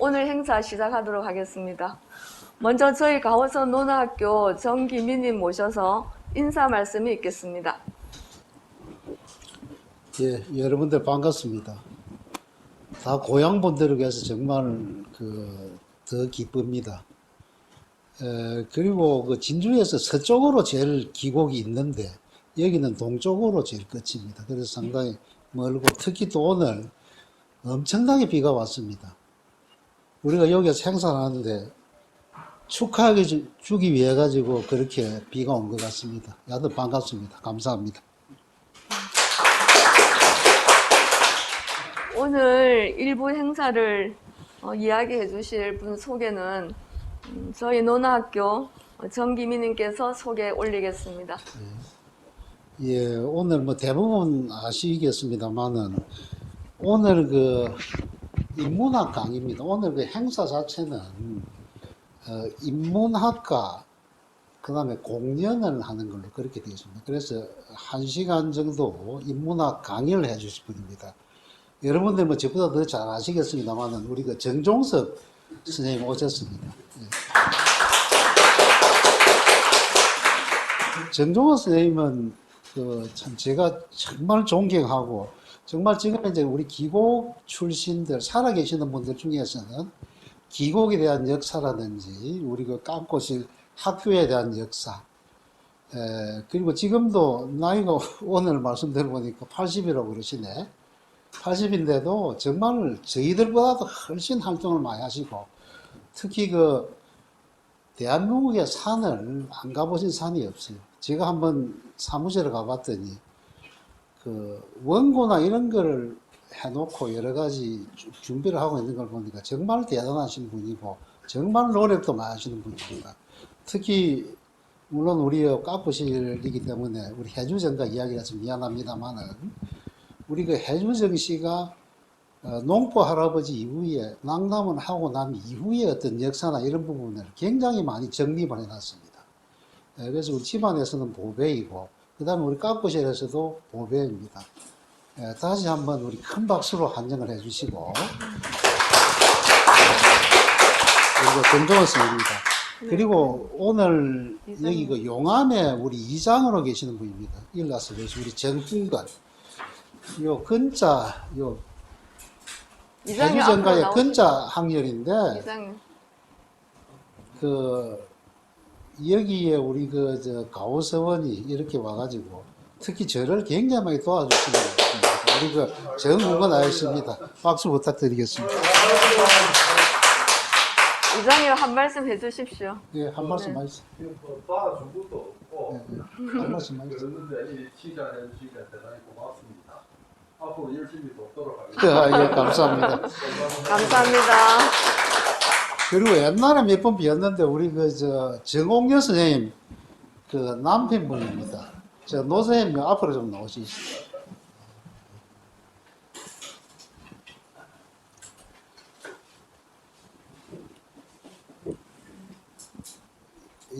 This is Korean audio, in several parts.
오늘 행사 시작하도록 하겠습니다. 먼저 저희 가호선 논어학교 정기민님 모셔서 인사 말씀이 있겠습니다. 예, 여러분들 반갑습니다. 다 고향 본대로 해서 정말 더 기쁩니다. 그리고 그 진주에서 서쪽으로 제일 기곡이 있는데 여기는 동쪽으로 제일 끝입니다. 그래서 상당히 멀고 특히 또 오늘 엄청나게 비가 왔습니다. 우리가 여기서 행사하는데 축하하게 주기 위해 가지고 그렇게 비가 온 것 같습니다. 다들 반갑습니다. 감사합니다. 오늘 일부 행사를 이야기해 주실 분 소개는 저희 논어학교 정기민님께서 소개 올리겠습니다. 예, 오늘 뭐 대부분 아시겠습니다만은 오늘 그 인문학 강의입니다. 오늘 그 행사 자체는 인문학과 그다음에 공연을 하는 걸로 그렇게 되어 있습니다. 그래서 1시간 정도 인문학 강의를 해 주실 분입니다. 여러분들 뭐 저보다 더 잘 아시겠습니다만은 우리 그 정종섭 선생님 오셨습니다. 예. 정종섭 선생님은 참 제가 정말 존경하고 정말 지금 이제 우리 기곡 출신들 살아계시는 분들 중에서는 기곡에 대한 역사라든지 우리 그 깜꽃일 학교에 대한 역사 그리고 지금도 나이가 오늘 말씀 들어보니까 80이라고 그러시네. 80인데도 정말 저희들보다도 훨씬 활동을 많이 하시고 특히 그 대한민국의 산을 안 가보신 산이 없어요. 제가 한번 사무실에 가봤더니 그 원고나 이런 거를 해놓고 여러 가지 준비를 하고 있는 걸 보니까 정말 대단하신 분이고 정말 노력도 많이 하시는 분입니다. 특히 물론 우리 까부실이기 때문에 우리 해주정가 이야기가 좀 미안합니다만은 우리 그 해주정 씨가 농포 할아버지 이후에 낭담을 하고 난 이후에 어떤 역사나 이런 부분을 굉장히 많이 정립을 해놨습니다. 그래서 우리 집안에서는 보배이고 그 다음에 우리 까부실에서도 보배입니다. 다시 한번 우리 큰 박수로 환영을 해주시고 그리고 정종원 선생입니다. 그리고 오늘 여기 그 용암에 우리 이장으로 계시는 분입니다. 일라서 계시 우리 정풍건 요 근자 요 해주정가의 근자 학렬인데 그 여기에 우리 그 저 가오서원이 이렇게 와가지고 특히 저를 굉장히 많이 도와주시는 것 같습니다. 우리 그 정국은 아저씨입니다. 박수 부탁드리겠습니다. 이장님 한 말씀 해주십시오. 예, 한 말씀 하시죠. 도와준 것도 없고 한 말씀 하시죠. 그랬는데 이 취재해 주시니까 대단히 고맙습니다. 앞으로 열심히 돕도록 하겠습니다. 예, 감사합니다. 감사합니다. 그리고 옛날에 몇 번 뵀는데 우리 그 저 정옥여 선생님 그 남편분입니다. 저 노 선생님 앞으로 좀 나오시죠.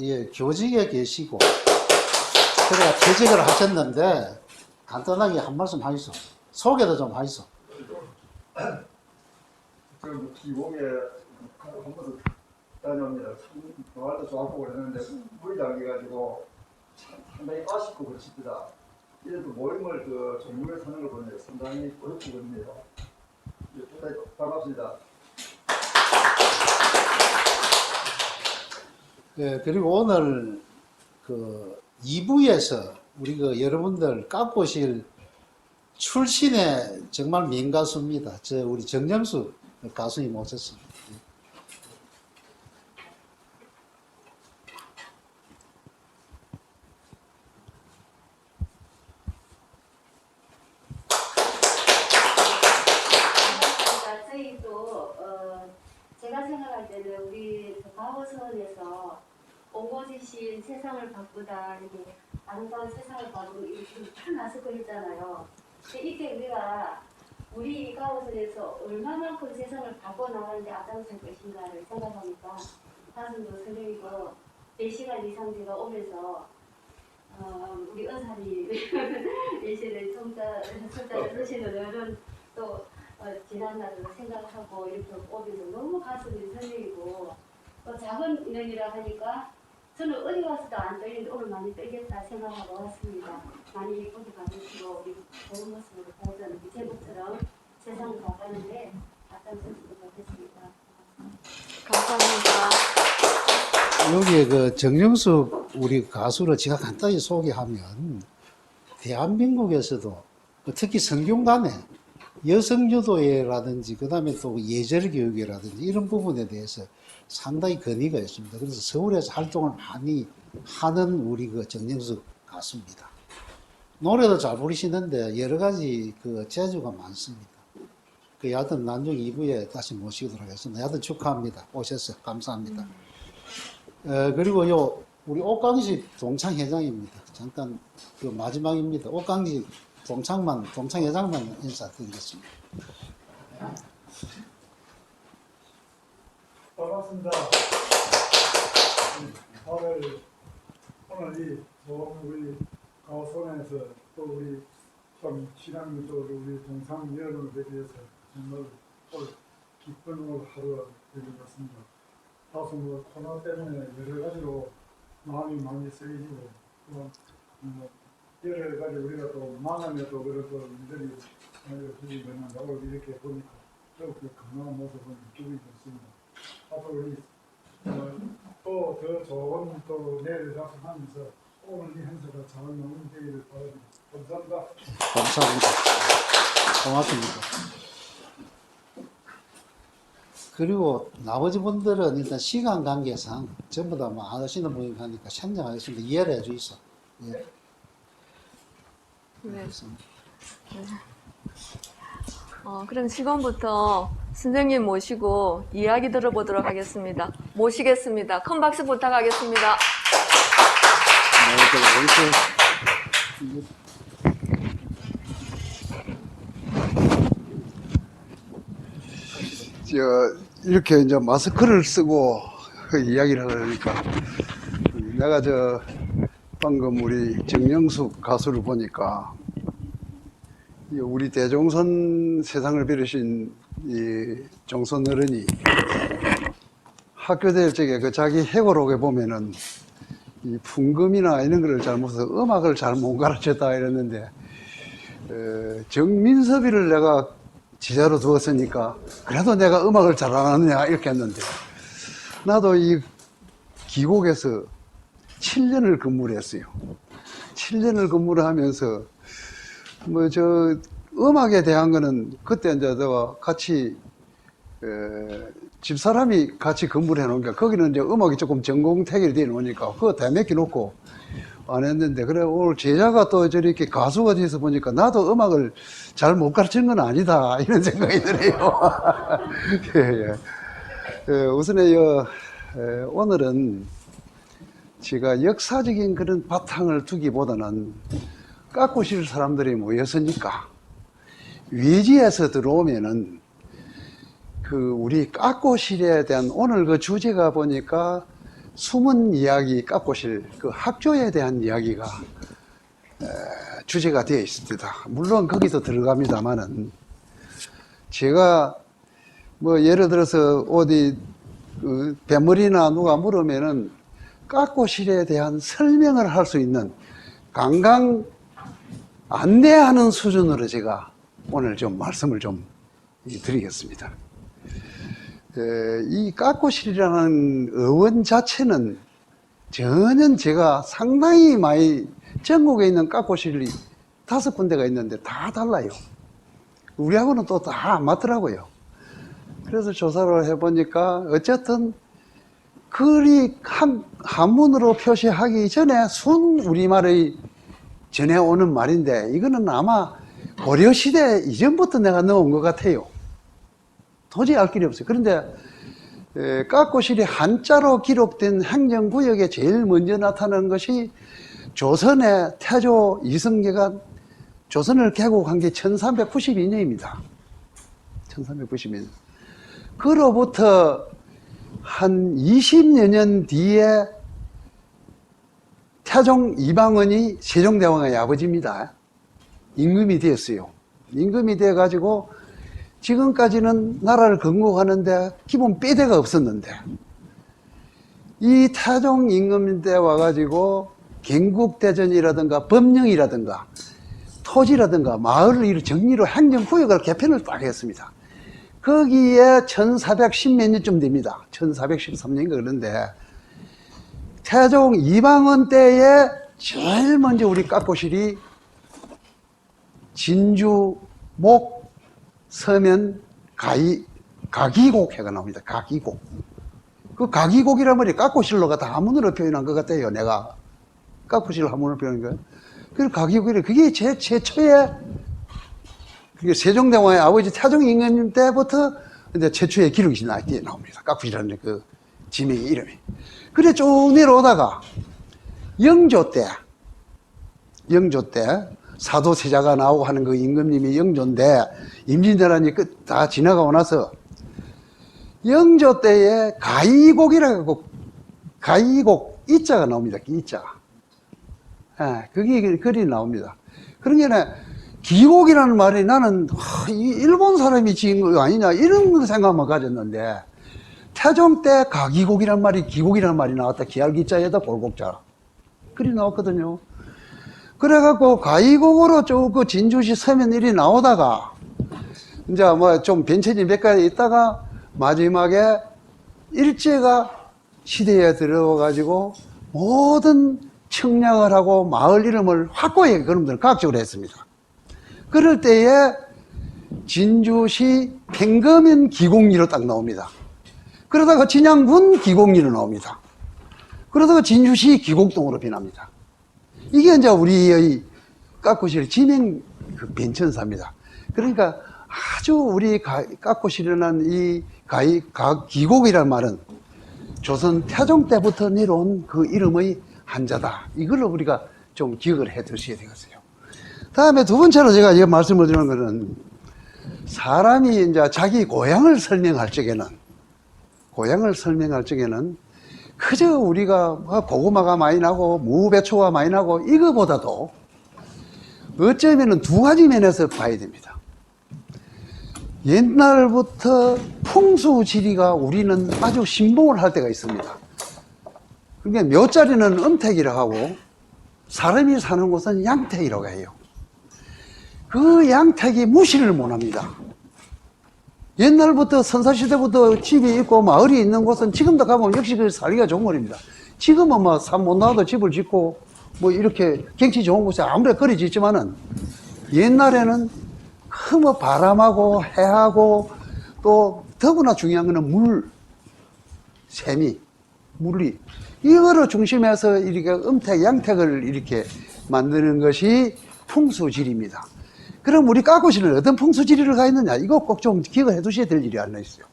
예, 교직에 계시고 그래가 퇴직을 하셨는데 간단하게 한 말씀 하시죠. 소개도 좀 하시죠. 지금 기공에 한 번도 다녀옵니다. 참 말도 좋았고 그랬는데 물이 잠겨가지고 상당히 아쉽고 그렇습니다. 이래도 모임을 그 전국에 사는 걸 보니 상당히 어렵고 그럽니다. 대단히 반갑습니다. 예, 그리고 오늘 그 2부에서 우리 그 여러분들 깎고실 출신의 정말 민가수입니다. 저 우리 정영수 가수님 오셨습니다. 저희도 제가 생각할 때는 우리 가호서원에서 옹고지신 세상을 바꾸다 이렇게 아름다운 세상을 바꾸고 이렇게 나설 거 했잖아요. 근데 이때 우리 이 가호선에서 얼마만큼 세상을 바꿔나가는데 앞장설 것인가를 생각하니까 가슴도 설레이고 4시간 이상 제가 오면서 우리 은사님 예시를 손자를 쓰시는 어른 또 지난날을 생각하고 이렇게 오면서 너무 가슴 또 작은 인원이라 하니까 저는 어디 가서도 안 떨리는데 오늘 많이 떨겠다 생각하고 왔습니다. 많이 예쁘게 봐주시고 우리 좋은 모습으로 보던 제목처럼 세상을 바꾸는데 앞장서시길 바라겠습니다. 감사합니다. 여기에 그 정영숙 우리 가수를 제가 간단히 소개하면 대한민국에서도 특히 성균관에 여성유도회라든지 그다음에 또 예절교육이라든지 이런 부분에 대해서 상당히 건의가 있습니다. 그래서 서울에서 활동을 많이 하는 우리 그 정영숙 가수입니다. 노래도 잘 부르시는데 여러 가지 그 재주가 많습니다. 그 여하튼 나중에 2부에 다시 모시도록 하겠습니다. 여하튼 축하합니다. 오셔서 감사합니다. 그리고 우리 옥강식 동창회장입니다. 잠깐 그 마지막입니다. 옥강식 동창회장만 인사드리겠습니다. 반갑습니다. 오늘 이 좋은 우리 가오손에서 또 우리 좀 친한 또 우리 동상 여러분에 대해서 정말 올 기쁜 올 하루가 될 것 같습니다. 다소 뭐 코로나 때문에 여러 가지로 마음이 많이 쓰이고 또 여러 가지 우리가 또 만남에 또 그런 또 일들이 많이 있는데 오늘 이렇게 보니까 더욱 건강한 모습을 느끼고 있습니다. 앞으로 우리 또 더 좋은 또 내일 작성하면서 오늘 이 행사가 잘 마무리되기를 바랍니다. 감사합니다. 감사합니다. 고맙습니다. 그리고 나머지 분들은 일단 시간 관계상 전부 다 뭐 안 하시는 분이 하니까 생략하겠습니다. 이해를 해 주이소. 예. 네. 그럼 지금부터 선생님 모시고 이야기 들어보도록 하겠습니다. 모시겠습니다. 큰 박수 부탁하겠습니다. 이렇게 이제 마스크를 쓰고 이야기를 하려니까 내가 방금 우리 정영숙 가수를 보니까 우리 대종선 세상을 빌으신 이 종선 어른이 학교 다닐 적에 그 자기 해고록에 보면은 이 풍금이나 이런 거를 잘못해서 음악을 잘 못 가르쳤다 이랬는데 정민섭이를 내가 지자로 두었으니까 그래도 내가 음악을 잘하느냐 이렇게 했는데 나도 이 기곡에서 7년을 근무를 했어요. 7년을 근무를 하면서 음악에 대한 거는 그때 이제 내가 같이 집사람이 같이 근무를 해놓으니까 거기는 이제 음악이 조금 전공택이 되어 놓으니까 그거 다 맡겨놓고 안 했는데 그래 오늘 제자가 또 저렇게 가수가 돼서 보니까 나도 음악을 잘 못 가르친 건 아니다 이런 생각이 드네요. 우선에 오늘은 제가 역사적인 그런 바탕을 두기보다는 깎고실 사람들이 모였으니까 외지에서 들어오면은 우리 깎고실에 대한 오늘 그 주제가 보니까 숨은 이야기 깎고실 그 학교에 대한 이야기가 주제가 되어 있습니다. 물론 거기도 들어갑니다만은 제가 예를 들어서 어디 배머리나 누가 물으면은 깎고실에 대한 설명을 할 수 있는 강강 안내하는 수준으로 제가 오늘 좀 말씀을 좀 드리겠습니다. 이 깎고실이라는 어원 자체는 전혀 제가 상당히 많이 전국에 있는 깎고실이 5군데가 있는데 다 달라요. 우리하고는 또 다 안 맞더라고요. 그래서 조사를 해보니까 어쨌든 글이 한문으로 표시하기 전에 순 우리말의 전해오는 말인데 이거는 아마 고려시대 이전부터 내가 넣은 것 같아요. 도저히 알 길이 없어요. 그런데 깎고실이 한자로 기록된 행정구역에 제일 먼저 나타난 것이 조선의 태조 이성계가 조선을 개국한 게 1392년입니다. 1392년. 그로부터 한 20여 년 뒤에 태종 이방원이 세종대왕의 아버지입니다. 임금이 되었어요. 임금이 돼가지고 지금까지는 나라를 건국하는데 기본 빼대가 없었는데 이 태종 임금 때 와가지고 경국대전이라든가 법령이라든가 토지라든가 마을을 정리로 행정구역을 개편을 딱 했습니다. 거기에 1410 몇 년쯤 됩니다. 1413년인가 그런데 태종 이방원 때에 제일 먼저 우리 깎고실이 진주, 목, 서면, 가기곡 해가 나옵니다. 가기곡. 그 가기곡이란 말이 깎고실로가 다 한문으로 표현한 것 같아요. 내가 깎고실로 한문으로 표현한 거예요. 그 가기곡이 그게 제 최초의 그게 세종대왕의 아버지 태종 임금 때부터 이제 최초의 기록이 나옵니다. 깎고실이라는 그 지명의 이름이. 그래 쭉 내려오다가 영조 때 사도세자가 나오고 하는 그 임금님이 영조인데 임진왜란이 다 지나가고 나서 영조 때에 가이곡이라고 가이곡 이자가 나옵니다. 이자가. 예, 그게 글이 나옵니다. 그런 게 기곡이라는 말이 나는 일본 사람이 지은 거 아니냐 이런 생각만 가졌는데 태종 때 가기곡이란 말이 기곡이라는 말이 나왔다. 기알기자에다 골곡자 글이 나왔거든요. 그래갖고 가이곡으로 쭉 그 진주시 서면 일이 나오다가 이제 뭐 좀 변천이 몇 가지 있다가 마지막에 일제가 시대에 들어가가지고 모든 청량을 하고 마을 이름을 확고하게 그놈들은 각적으로 했습니다. 그럴 때에 진주시 팽거면 기곡리로 딱 나옵니다. 그러다가 진양군 기곡리로 나옵니다. 그러다가 진주시 기곡동으로 변합니다. 이게 이제 우리의 깎고실 지명 그 변천사입니다. 그러니까 아주 우리 깎고실이라는 이 기곡이라는 말은 조선 태종 때부터 내려온 그 이름의 한자다. 이걸로 우리가 좀 기억을 해 두셔야 되겠어요. 다음에 두 번째로 제가 이거 말씀을 드리는 것은 사람이 이제 자기 고향을 설명할 적에는 그저 우리가 고구마가 많이 나고 무배초가 많이 나고 이거보다도 어쩌면은 두 가지 면에서 봐야 됩니다. 옛날부터 풍수지리가 우리는 아주 신봉을 할 때가 있습니다. 그러니까 묘자리는 음택이라고 하고 사람이 사는 곳은 양택이라고 해요. 그 양택이 무시를 못합니다. 옛날부터 선사시대부터 집이 있고 마을이 있는 곳은 지금도 가보면 역시 그 살기가 좋은 거리입니다. 지금은 뭐 산 못 나와도 집을 짓고 뭐 이렇게 경치 좋은 곳에 아무래도 거리 짓지만은 옛날에는 뭐 바람하고 해하고 또 더구나 중요한 거는 물, 세미, 물리 이거를 중심해서 이렇게 음택, 양택을 이렇게 만드는 것이 풍수지리입니다. 그럼 우리 깎고실은 어떤 풍수지리를 가 있느냐? 이거 꼭 좀 기억을 해 두셔야 될 일이 하나 있어요.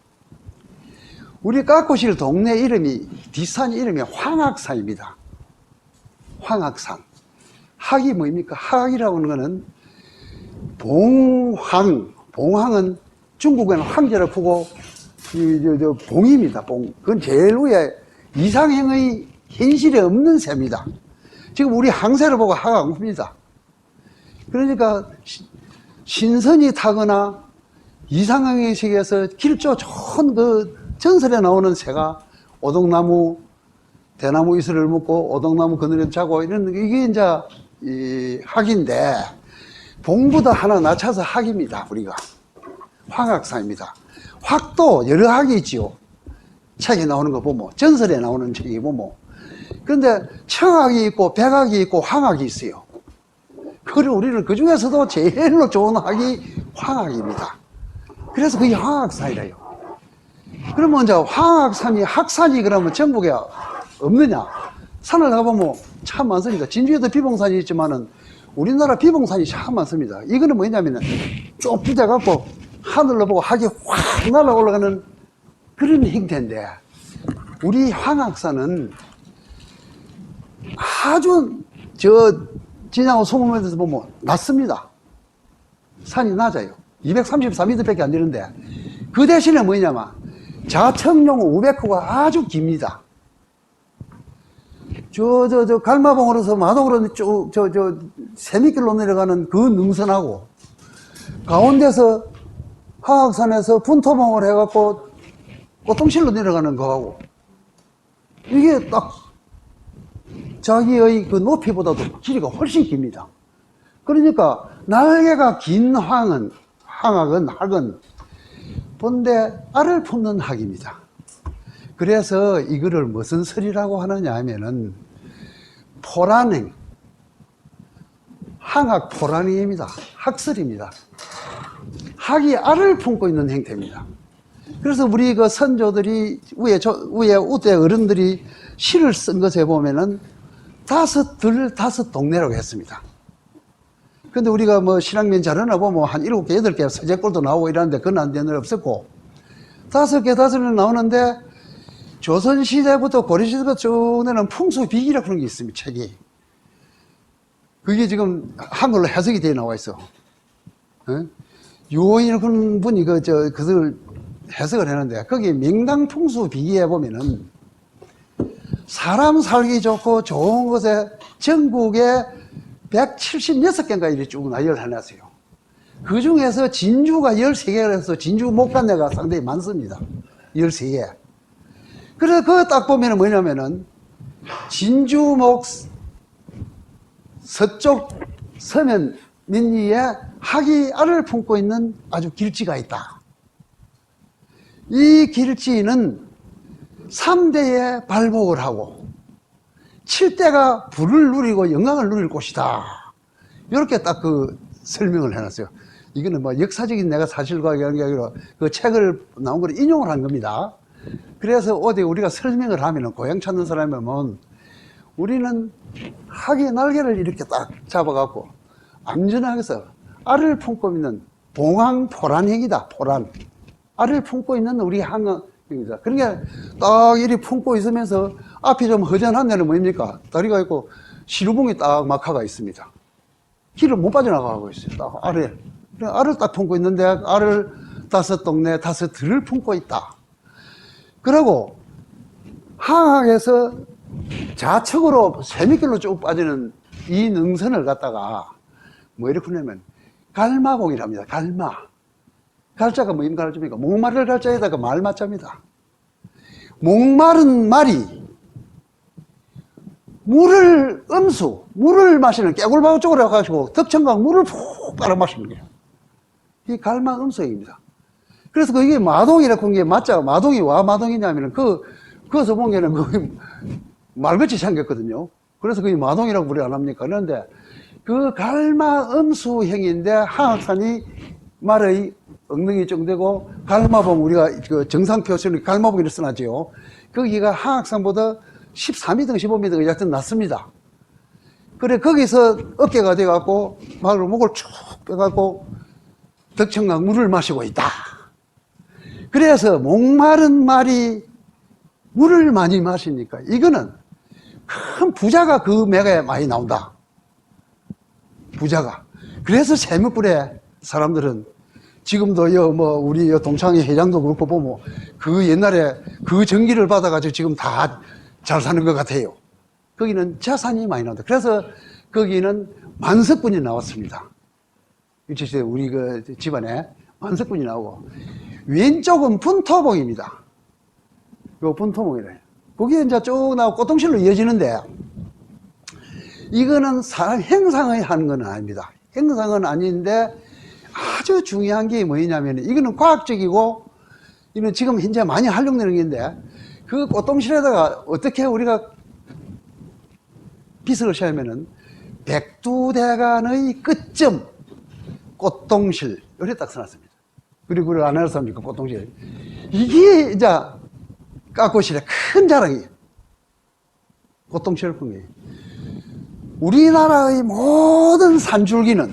우리 깎고실 동네 이름이, 뒷산 이름이 황학산입니다. 황학산. 학이 뭐입니까? 학이라고 하는 거는 봉황은 중국에는 황제를 푸고, 봉입니다. 봉. 그건 제일 위에 이상형의 현실에 없는 새입니다. 지금 우리 항세를 보고 하가 안 풉니다. 그러니까 신선이 타거나 이상형의 세계에서 길조 좋은 그 전설에 나오는 새가 오동나무, 대나무 이슬을 묶고 오동나무 그늘에 자고 이런 이게 이제 이 학인데 봉보다 하나 낮춰서 학입니다. 우리가 황학산입니다. 학도 여러 학이 있지요. 책에 나오는 거 보면 전설에 나오는 책이 보면 그런데 청학이 있고 백학이 있고 황학이 있어요. 그리고 우리는 그 중에서도 제일로 좋은 학이 황학입니다. 그래서 그게 황학산이래요. 그러면 이제 황학산이 학산이 그러면 전국에 없느냐? 산을 가보면 참 많습니다. 진주에도 비봉산이 있지만은 우리나라 비봉산이 참 많습니다. 이거는 뭐냐면은 쭉 부대갖고 하늘로 보고 학이 확 날아 올라가는 그런 형태인데 우리 황학산은 아주 진양호 20m에서 보면 낮습니다. 산이 낮아요. 234m 밖에 안 되는데 그 대신에 뭐냐면 자청용 우백호가 아주 깁니다. 갈마봉으로서 마동으로 쭉 세미길로 내려가는 그 능선하고 가운데서 황학산에서 분토봉을 해갖고 꽃동실로 내려가는 거하고 이게 딱 자기의 그 높이보다도 길이가 훨씬 깁니다. 그러니까 날개가 긴 학은 본데 알을 품는 학입니다. 그래서 이거를 무슨 설이라고 하느냐 하면은 포란행, 항학 포란행입니다. 학설입니다. 학이 알을 품고 있는 형태입니다. 그래서 우리 그 선조들이 위에 우대 어른들이 시를 쓴 것에 보면은 다섯 동네라고 했습니다. 근데 우리가 뭐 신학면 자료나 보면 한 7개, 8개 서재꼴도 나오고 이러는데 그건 안 되는 없었고 5개, 5개 나오는데 조선시대부터 고려시대부터 쭉 내는 풍수비기라 그런 게 있습니다. 책이. 그게 지금 한글로 해석이 되어 나와 있어. 유호인 분이 그걸 해석을 했는데 거기 명당풍수비기에 보면은 사람 살기 좋고 좋은 곳에 전국에 176개인가 이렇게 쭉 나열을 해놨어요. 그 중에서 진주가 13개라 해서 진주 목간내가 상당히 많습니다. 13개. 그래서 그거 딱 보면은 뭐냐면은 진주목 서쪽 서면 민리에 학이 알을 품고 있는 아주 길지가 있다. 이 길지는 3대에 발복을 하고 7대가 불을 누리고 영광을 누릴 곳이다. 이렇게 딱 그 설명을 해놨어요. 이거는 뭐 역사적인 내가 사실과 이런 게 아니라 그 책을 나온 걸 인용을 한 겁니다. 그래서 어디 우리가 설명을 하면은 고향 찾는 사람이면 우리는 학의 날개를 이렇게 딱 잡아갖고 안전하게서 알을 품고 있는 봉황포란행이다. 포란. 알을 품고 있는 우리 항입니다. 그러니까 딱 이리 품고 있으면서 앞이 좀 허전한 데는 뭐입니까? 다리가 있고 시루봉이 딱 막화가 있습니다. 길을 못 빠져나가고 있어요. 딱 알에. 알을 딱 품고 있는데 알을 5동네 5들을 품고 있다. 그리고 항학에서 좌측으로 세미길로 쭉 빠지는 이 능선을 갖다가 뭐 이렇게 하냐면 갈마공이랍니다. 갈마. 갈자가 뭐임 갈자입니까? 목마를 갈자에다가 말마자입니다. 목마른 말이 물을 마시는 깨굴바위 쪽으로 가가지고 덕천강 물을 푹 빨아 마시는 거예요. 이게 갈마 음소입니다. 그래서 그게 마동이라고 한 게 맞자. 마동이 와 마동이냐면은 그거서 보기에는 그 말같이 생겼거든요. 그래서 그게 마동이라고 우리 안 합니까? 그런데 그 갈마 음수형인데 항학산이 말의 엉덩이 정되고 갈마봉 우리가 그 정상표시는 갈마봉이라 써놨지요. 거기가 항학산보다 13m, 15m 여하튼 낮습니다. 그래 거기서 어깨가 돼갖고 말로 목을 쭉 빼갖고 덕천강 물을 마시고 있다. 그래서 목마른 말이 물을 많이 마시니까 이거는 큰 부자가 그 맥에 많이 나온다. 부자가. 그래서 세무불에 사람들은 지금도 우리 동창회 회장도 그렇고 보면 그 옛날에 그 전기를 받아가지고 지금 다 잘 사는 것 같아요. 거기는 재산이 많이 나온다. 그래서 거기는 만석군이 나왔습니다. 일제시대 우리 그 집안에 만석군이 나오고 왼쪽은 분토봉입니다. 요 분토봉이래. 거기에 이제 쭉 나오고 꽃동실로 이어지는데 이거는 사람 행상을 하는 건 아닙니다. 행상은 아닌데 아주 중요한 게 뭐냐면 이거는 과학적이고 이건 지금 현재 많이 활용되는 건데 그 꽃동실에다가 어떻게 우리가 비석을 씌우면은 백두대간의 끝점 꽃동실 이렇게 딱 써놨습니다. 그리고 우리 안 해놨습니까 꽃동실. 이게 이제 까꽃실의 큰 자랑이에요. 꽃동실을 본 거예요. 우리나라의 모든 산줄기는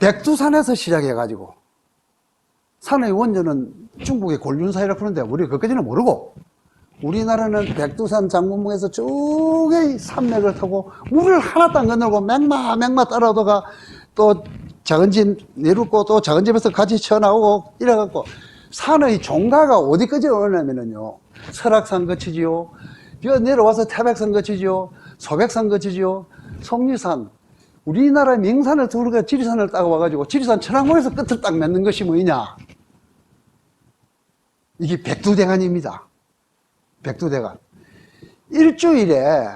백두산에서 시작해가지고 산의 원조는 중국의 곤륜사이라고 그러는데 우리가 그것까지는 모르고 우리나라는 백두산 장군봉에서 쭉의 산맥을 타고 물을 하나도 안 건너고 맹마 따라오다가 또 작은 집 내려고 또 작은 집에서 같이 쳐나오고 이래갖고 산의 종가가 어디까지 오냐면요 설악산 거치지요 내려와서 태백산 거치지요 소백산 거치지요 속리산 우리나라 명산을 두르가 지리산을 따고 와가지고 지리산 천왕봉에서 끝을 딱 맺는 것이 뭐냐 이게 백두대간입니다. 백두대간. 일주일에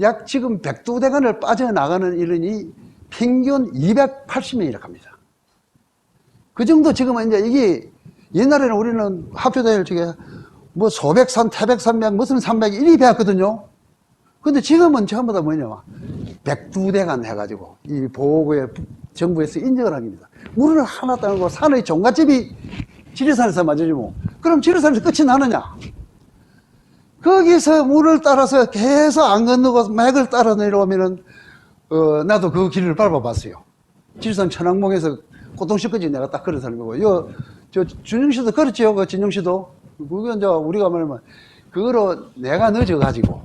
약 지금 백두대간을 빠져나가는 인원이 평균 280명이라고 합니다. 그 정도 지금은 이제 이게 옛날에는 우리는 합쳐다닐 적에 뭐 소백산, 태백산맥, 무슨 산맥 이리 배웠거든요. 근데 지금은 전부 다 뭐냐, 백두대간 해가지고 이 보고에 정부에서 인정을 합니다. 물을 하나 따고 산의 종갓집이 지리산에서 맞아주면 그럼 지리산에서 끝이 나느냐? 거기서 물을 따라서 계속 안 건너고 맥을 따라 내려오면은 나도 그 길을 밟아봤어요. 지리산 천왕봉에서 고통시까지 내가 딱 그런 사람이고, 저 준영 씨도 그렇지요, 그 진영 씨도. 그게 이제 우리가 말하면 그거로 내가 늦어가지고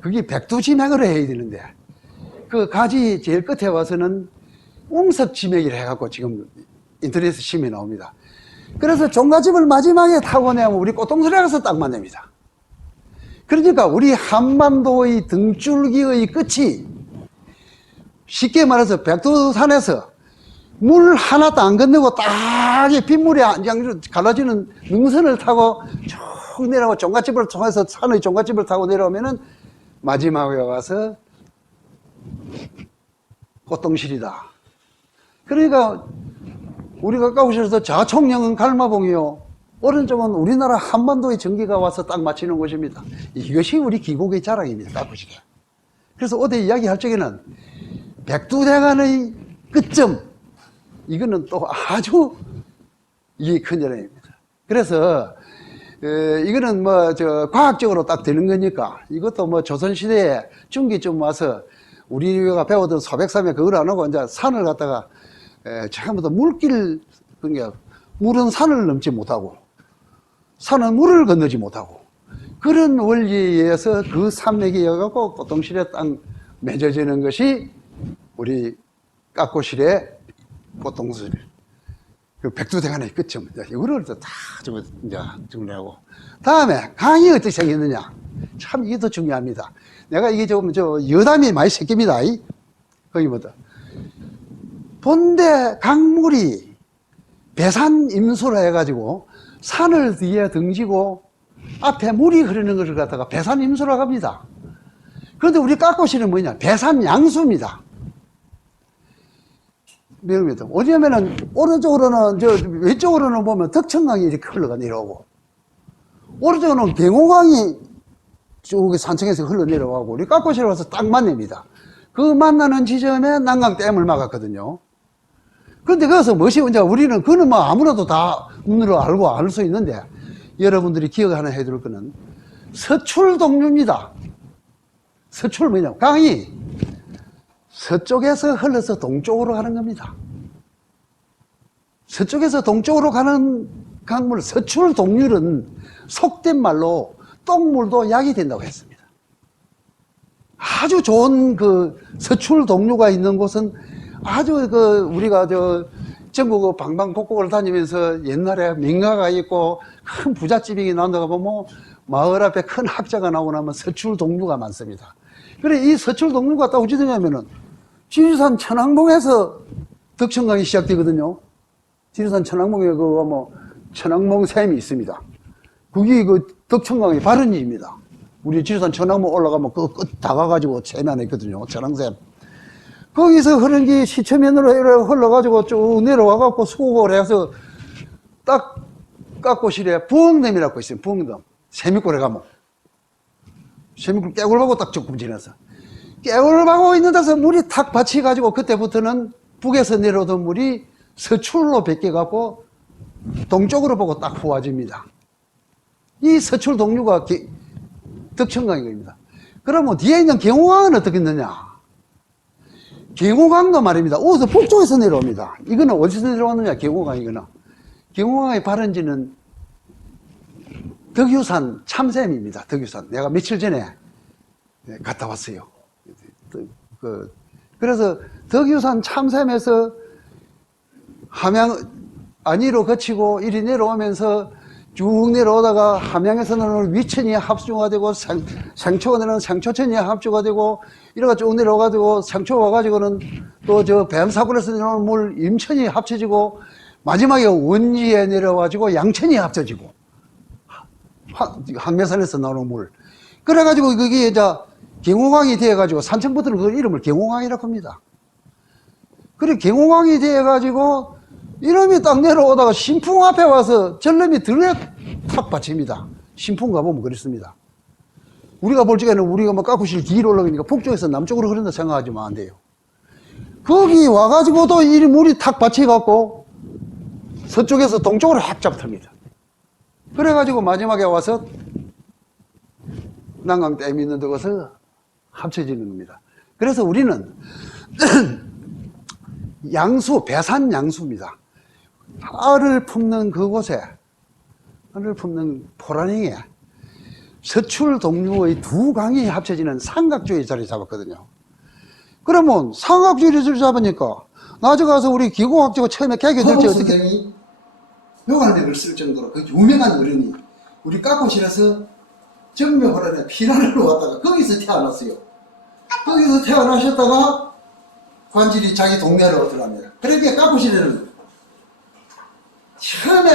그게 백두지맥으로 해야 되는데 그 가지 제일 끝에 와서는 웅석지맥이라 해갖고 지금 인터넷에 심이 나옵니다. 그래서 종갓집을 마지막에 타고 내면 우리 꽃동소리 가서 딱 만납니다. 그러니까 우리 한반도의 등줄기의 끝이 쉽게 말해서 백두산에서 물 하나도 안 건너고 딱 빗물이 갈라지는 능선을 타고 쭉 내려가고 종갓집을 통해서 산의 종갓집을 타고 내려오면은 마지막에 와서 꽃동실이다. 그러니까 우리가 가까우셔서 좌총령은 갈마봉이요, 오른쪽은 우리나라 한반도의 전기가 와서 딱 맞히는 곳입니다. 이것이 우리 기곡의 자랑입니다. 깎으시게. 그래서 어디 이야기할 적에는 백두대간의 끝점, 이거는 또 아주 이게 큰 자랑입니다. 그래서 이거는 뭐 과학적으로 딱 되는 거니까 이것도 뭐 조선시대에 중기쯤 와서 우리가 배우던 소백산맥 그걸 안 하고 이제 산을 갖다가 처음부터 물길, 그러니까 물은 산을 넘지 못하고 산은 물을 건너지 못하고 그런 원리에 의해서 그 산맥이 이어가고 꽃동실에 딱 맺어지는 것이 우리 깎고실의 꽃동실, 그 백두대간의 끝점. 이거를 다 이제 정리하고. 다음에 강이 어떻게 생겼느냐. 참 이게 더 중요합니다. 내가 이게 여담이 많이 생깁니다. 거기보다. 본대 강물이 배산 임수라 해가지고 산을 뒤에 등지고 앞에 물이 흐르는 것을 갖다가 배산 임수라고 합니다. 그런데 우리 깎고실은 뭐냐? 배산 양수입니다. 왜냐면은 오른쪽으로는 왼쪽으로는 보면 덕천강이 이렇게 흘러가 내려오고 오른쪽으로는 경호강이 쭉 산청에서 흘러 내려가고 우리 깎고실에 와서 딱 만납니다. 그 만나는 지점에 난강댐을 막았거든요. 그런데 거기서 무엇이 이제 우리는 그는 뭐 아무래도 다 눈으로 알고 알 수 있는데 여러분들이 기억 하나 해둘 거는 서출동류입니다. 서출 뭐냐? 강이 서쪽에서 흘러서 동쪽으로 가는 겁니다. 서쪽에서 동쪽으로 가는 강물, 서출동률은 속된 말로 똥물도 약이 된다고 했습니다. 아주 좋은 그 서출동류가 있는 곳은 아주 우리가 전국 방방곡곡을 다니면서 옛날에 민가가 있고 큰 부잣집이 나온다고 보면 마을 앞에 큰 학자가 나오고 나면 서출동류가 많습니다. 그래, 이 서출동류가 딱 어찌 되냐면은 지리산 천왕봉에서 덕천강이 시작되거든요. 지리산 천왕봉에 천왕봉 샘이 있습니다. 그게 덕천강의 발원지입니다. 우리 지리산 천왕봉 올라가면 그 끝 다 가가지고 샘이 하나 있거든요. 천왕샘. 거기서 흐른 게 시처면으로 흘러가지고 쭉 내려와갖고 수국을 해서 딱 깎고실에 부엉댐이라고 있어요. 부엉댐. 세미골에 가면. 세미골 깨굴하고 딱 조금 지나서. 깨울하고 있는 데서 물이 탁 받쳐가지고 그때부터는 북에서 내려오던 물이 서출로 베껴갖고 동쪽으로 보고 딱 후와집니다. 이 서출 동류가 덕천강입니다. 그러면 뒤에 있는 경호강은 어떻게 있느냐? 경호강도 말입니다. 어디서 북쪽에서 내려옵니다. 이거는 어디서 내려왔느냐? 경호강 이거는. 경호강의 발원지는 덕유산 참샘입니다. 덕유산. 내가 며칠 전에 갔다 왔어요. 그래서 덕유산 참샘에서 함양 안위로 거치고 이리 내려오면서 쭉 내려오다가 함양에서는 위천이 합수가 되고 상초가 되는 상초천이 합주가 되고 이래가 쭉 내려와가지고 상초 와가지고는 또 뱀사굴에서 내려오는 물 임천이 합쳐지고 마지막에 원지에 내려와가지고 양천이 합쳐지고 항매산에서 나오는 물. 그래가지고 그게 이제 경호강이 되어가지고 산청부터는 그 이름을 경호강이라고 합니다. 그래 경호강이 되어가지고 이름이 딱 내려오다가 신풍 앞에 와서 전름이 들에 탁 받칩니다. 신풍 가보면 그렇습니다. 우리가 볼 적에는 우리가 뭐 깎으실 길이 올라가니까 북쪽에서 남쪽으로 흐른다 생각하지만 안 돼요. 거기 와가지고도 이 물이 탁 받쳐갖고 서쪽에서 동쪽으로 확 잡습니다. 그래가지고 마지막에 와서 난강댐이 있는 데 가서 합쳐지는 겁니다. 그래서 우리는 양수, 배산 양수입니다. 알을 품는 그곳에, 알을 품는 포란행에 서출 동류의 두 강이 합쳐지는 삼각주의 자리 잡았거든요. 그러면 삼각주의를 잡으니까 나중에 가서 우리 기고학자가 처음에 개교될지 어떻게 선생이 요한맥을 쓸 정도로 그 유명한 어른이 우리 깎고실에서 정묘호란에 피난을 왔다가 거기서 태어났어요. 거기서 태어나셨다가 관질이 자기 동네로 들어갑니다. 그러니까 깎고실에는 처음에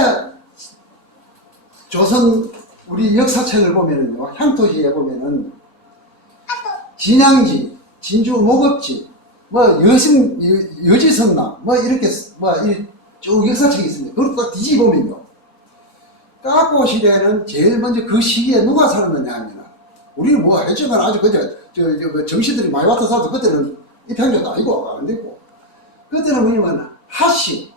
조선 우리 역사책을 보면은요, 향토시에 보면은 진양지, 진주 목업지, 뭐 여지성남, 뭐 이렇게 쭉 역사책이 있습니다. 그걸 딱 뒤집어보면요, 깎고실에는 제일 먼저 그 시기에 누가 살았느냐 하면, 우리는 뭐 했지만 아주 그저 정신들이 많이 왔다 살도 그때는 입행조도 아니고 안 됐고, 그때는 뭐냐면 하씨,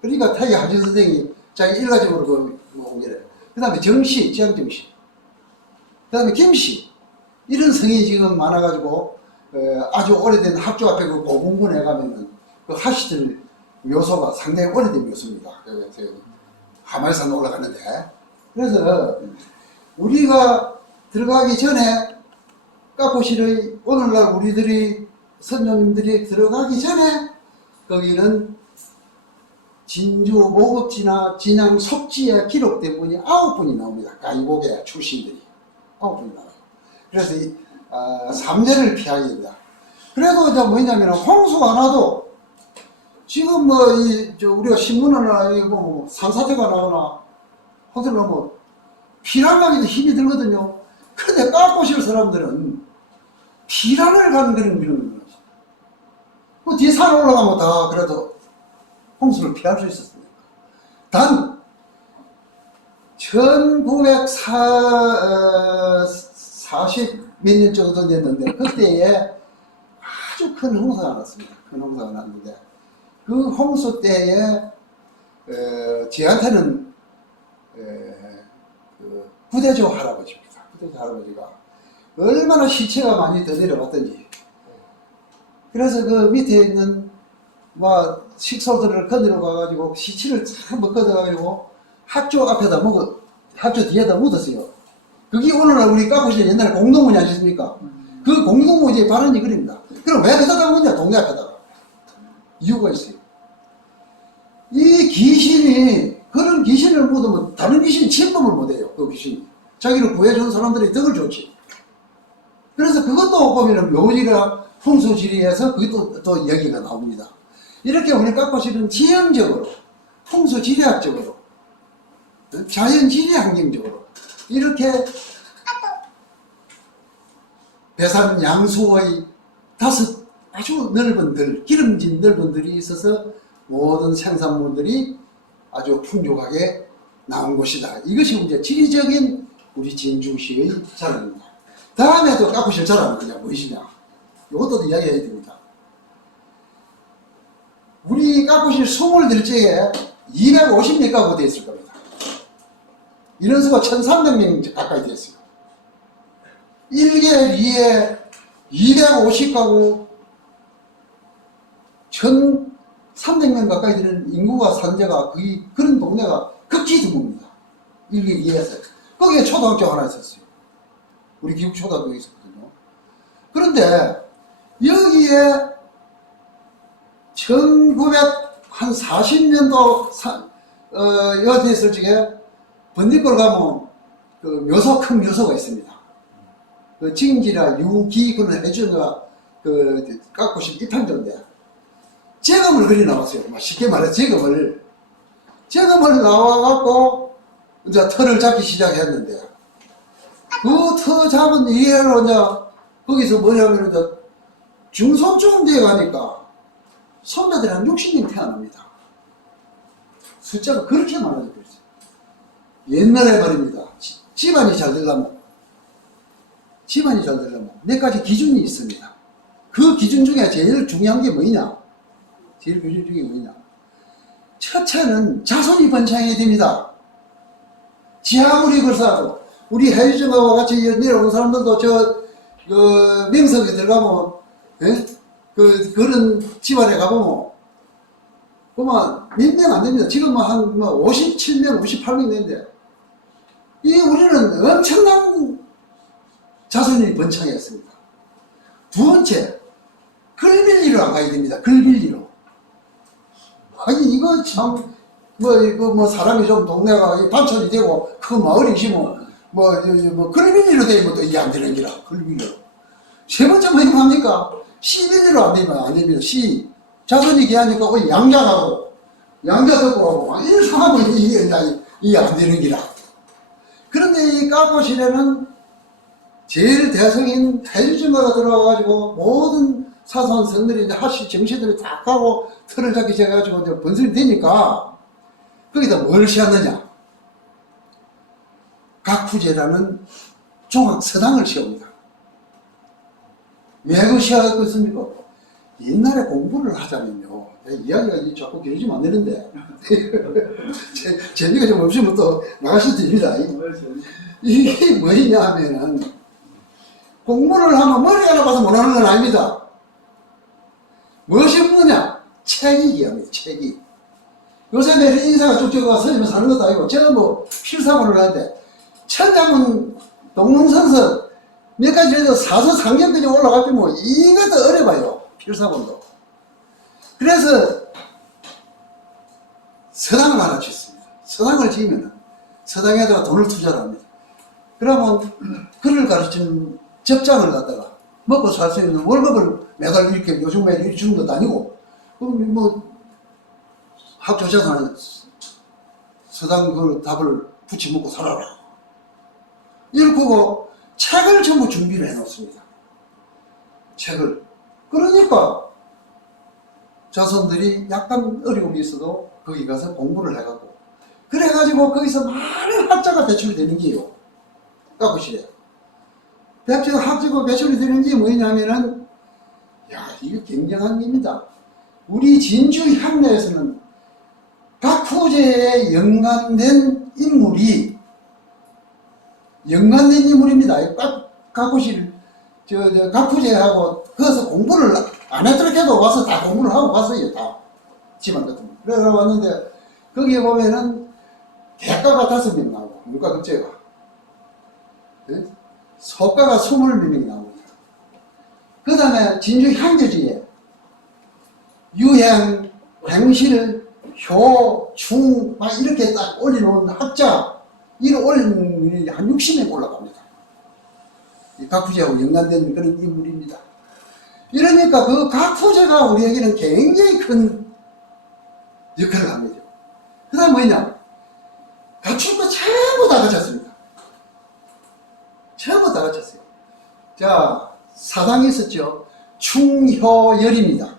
그러니까 태계 하진 선생이 자기 일가적으로 오게래. 그 다음에 정씨, 지향정씨, 그 다음에 김씨, 이런 성이 지금 많아가지고 아주 오래된 학교 앞에 그 고궁군에 가면은 그 하씨들 묘소가 상당히 오래된 묘소입니다. 하말산 올라가는데, 그래서 우리가 들어가기 전에 깎고실의 오늘날 우리들이 선녀님들이 들어가기 전에 거기는 진주 목업지나 진양 속지에 기록된 분이 9분이 나옵니다. 가이복의 출신들이 9분이 나와요. 그래서 3년을 피하게 됩니다. 그래도 이제 뭐냐면 홍수가 나도 지금 뭐 우리가 신문이나 뭐 산사태가 나거나 하더라도 뭐 피난가기도 힘이 들거든요. 그런데 깎고실 사람들은 피난을 가는 그런 거죠. 그 뒤에 산 올라가면 다 그래도 홍수를 피할 수 있었습니다. 단 1940 몇 년 정도 됐는데 그때에 아주 큰 홍수가 났습니다. 큰 홍수가 났는데 그 홍수 때에 저한테는 그 부대조 할아버지입니다. 부대조 할아버지가 얼마나 시체가 많이 더 내려갔던지, 그래서 그 밑에 있는 뭐 식소들을 건드려 가가지고 시체를 한번 걷어가지고 학교 앞에다 학교 뒤에다 묻었어요. 그게 오늘날 우리 깎고실 옛날에 공동문이 아니십니까? 그 공동문이 발언이 그립니다. 그럼 왜 거기다 묻냐? 동네 앞에다가. 이유가 있어요. 이 귀신이, 그런 귀신을 묻으면 다른 귀신이 침범을 못해요. 그 귀신이. 자기를 구해준 사람들이 덕을 줬지. 그래서 그것도 보면은 묘지가 풍수지리에서 그것도 또 얘기가 나옵니다. 이렇게 우리 깎고실은 지형적으로, 풍수지리학적으로, 자연지리 환경적으로 이렇게 배산 양수의 5 아주 넓은 들, 기름진 넓은 들이 있어서 모든 생산물들이 아주 풍족하게 나온 곳이다. 이것이 이제 지리적인 우리 진주시의 자랑입니다. 다음에도 깎고실 자랑은 그냥 무엇이냐? 이것도 이야기해야 됩니다. 우리 깎고실 20들째에 250명 가구 되어 있을 겁니다. 인원수가 1300명 가까이 되었어요. 1개, 2에 250가구, 1300명 가까이 되는 인구가 산재가 거의 그런 동네가 극히 드뭅니다. 1개, 2에서. 거기에 초등학교 하나 있었어요. 우리 기국초등학교가 있었거든요. 그런데 여기에 1940년도 여기 있을 적에 번디골 가면 그 묘소, 큰 묘소가 있습니다. 그 징지나 유기 그런 해주가 그 깎고실 입향조인데 재검을 그리 나왔어요. 쉽게 말해 재검을 나와갖고 이제 털을 잡기 시작했는데, 그 터 잡은 이래로 이제 거기서 뭐냐면 이제 중소쯤 돼 가니까 손자들이 한 60명 태어납니다. 숫자가 그렇게 많아져 버렸어요. 옛날에 말입니다. 집안이 잘 되려면 몇 가지 기준이 있습니다. 그 기준 중에 제일 중요한 게 뭐냐? 제일 기준 중에 뭐냐? 첫째는 자손이 번창해야 됩니다. 지하물이 벌써 우리 해유정하고 같이 내려온 사람들도 그 명석에 들어가면, 예? 그런 집안에 가보면, 그만 몇 명 안 됩니다. 지금 한 57명, 58명 되는데, 우리는 엄청난 자손이 번창했습니다. 두 번째, 글 빌리러 안 가야 됩니다. 글 빌리러. 아니, 이거 참, 사람이 좀 동네가 반천이 되고, 그 마을이시면, 글 빌리러 되면 또 이게 안 되는 기라. 글 빌리러. 세 번째 뭐 합니까? 시 빌리러 안 되면 안 됩니다. 시. 자손이 귀하니까, 양자하고, 양자 듣고 하고, 이렇게 하면 이게 안 되는 기라. 그런데 이 까꼬실에는 제일 대성인 해주증가가 들어와가지고 모든 사소한 성들이 이제 하시 정시들이 다 가고 틀을 잡기 시작해가지고 이제 번성이 되니까 거기다 뭘 시켰느냐? 각후제라는 종합서당을 시옵니다. 왜 그 시켰겠습니까? 옛날에 공부를 하자면요. 이야기가 자꾸 길어지면 안 되는데. 재미가 좀 없으면 또 나가셔도 됩니다. 이게 뭐냐 하면은, 공부를 하면 머리 하나 봐서 못하는 건 아닙니다. 무엇이 없느냐? 책이 귀합니다. 책이. 요새 내 인사가 쭉쭉 가 서리면 사는 것도 아니고, 제가 필사본을 하는데, 천장은 동문선서 몇 가지 해서 사서 상경까지 올라가면 이것도 어려워요. 필사본도. 그래서 서당을 하나 짓습니다. 서당을 지으면 서당에다가 돈을 투자를 합니다. 그러면 글을 가르치는 접장을 갖다가 먹고 살 수 있는 월급을 매달 이렇게 요즘 매일 이렇게 주는 것도 아니고, 그럼 학교재산에 서당 그 답을 붙이 먹고 살아라. 이렇게 하고 책을 전부 준비를 해 놓습니다. 책을. 그러니까 자손들이 약간 어려움이 있어도 거기 가서 공부를 해갖고, 그래가지고 거기서 많은 학자가 배출이 되는 게요. 까부시래. 학자가 배출이 되는 게 뭐냐면은, 이거 굉장한 겁니다. 우리 진주 향내에서는 각후제에 연관된 인물입니다. 각후실, 각후제하고 거기서 공부를 안 했더라도 와서 다 공부를 하고 갔어요. 다. 집안 같은 거. 그래서 왔는데, 거기에 보면은 대가가 5명 나오고, 문과 급제가. 네? 소가가 20명이 나옵니다. 그 다음에 진주 향교지에 유행, 행실, 효, 충, 막 이렇게 딱 올려놓은 학자, 이를 올리는 분이 한 60명 올라갑니다. 이 각후제하고 연관된 그런 인물입니다. 이러니까 그 각후제가 우리에게는 굉장히 큰 역할을 합니다. 그 다음 뭐냐? 갖출 거 전부 다 갖췄습니다. 전부 다 갖췄어요. 자, 사당이 있었죠. 충효열입니다.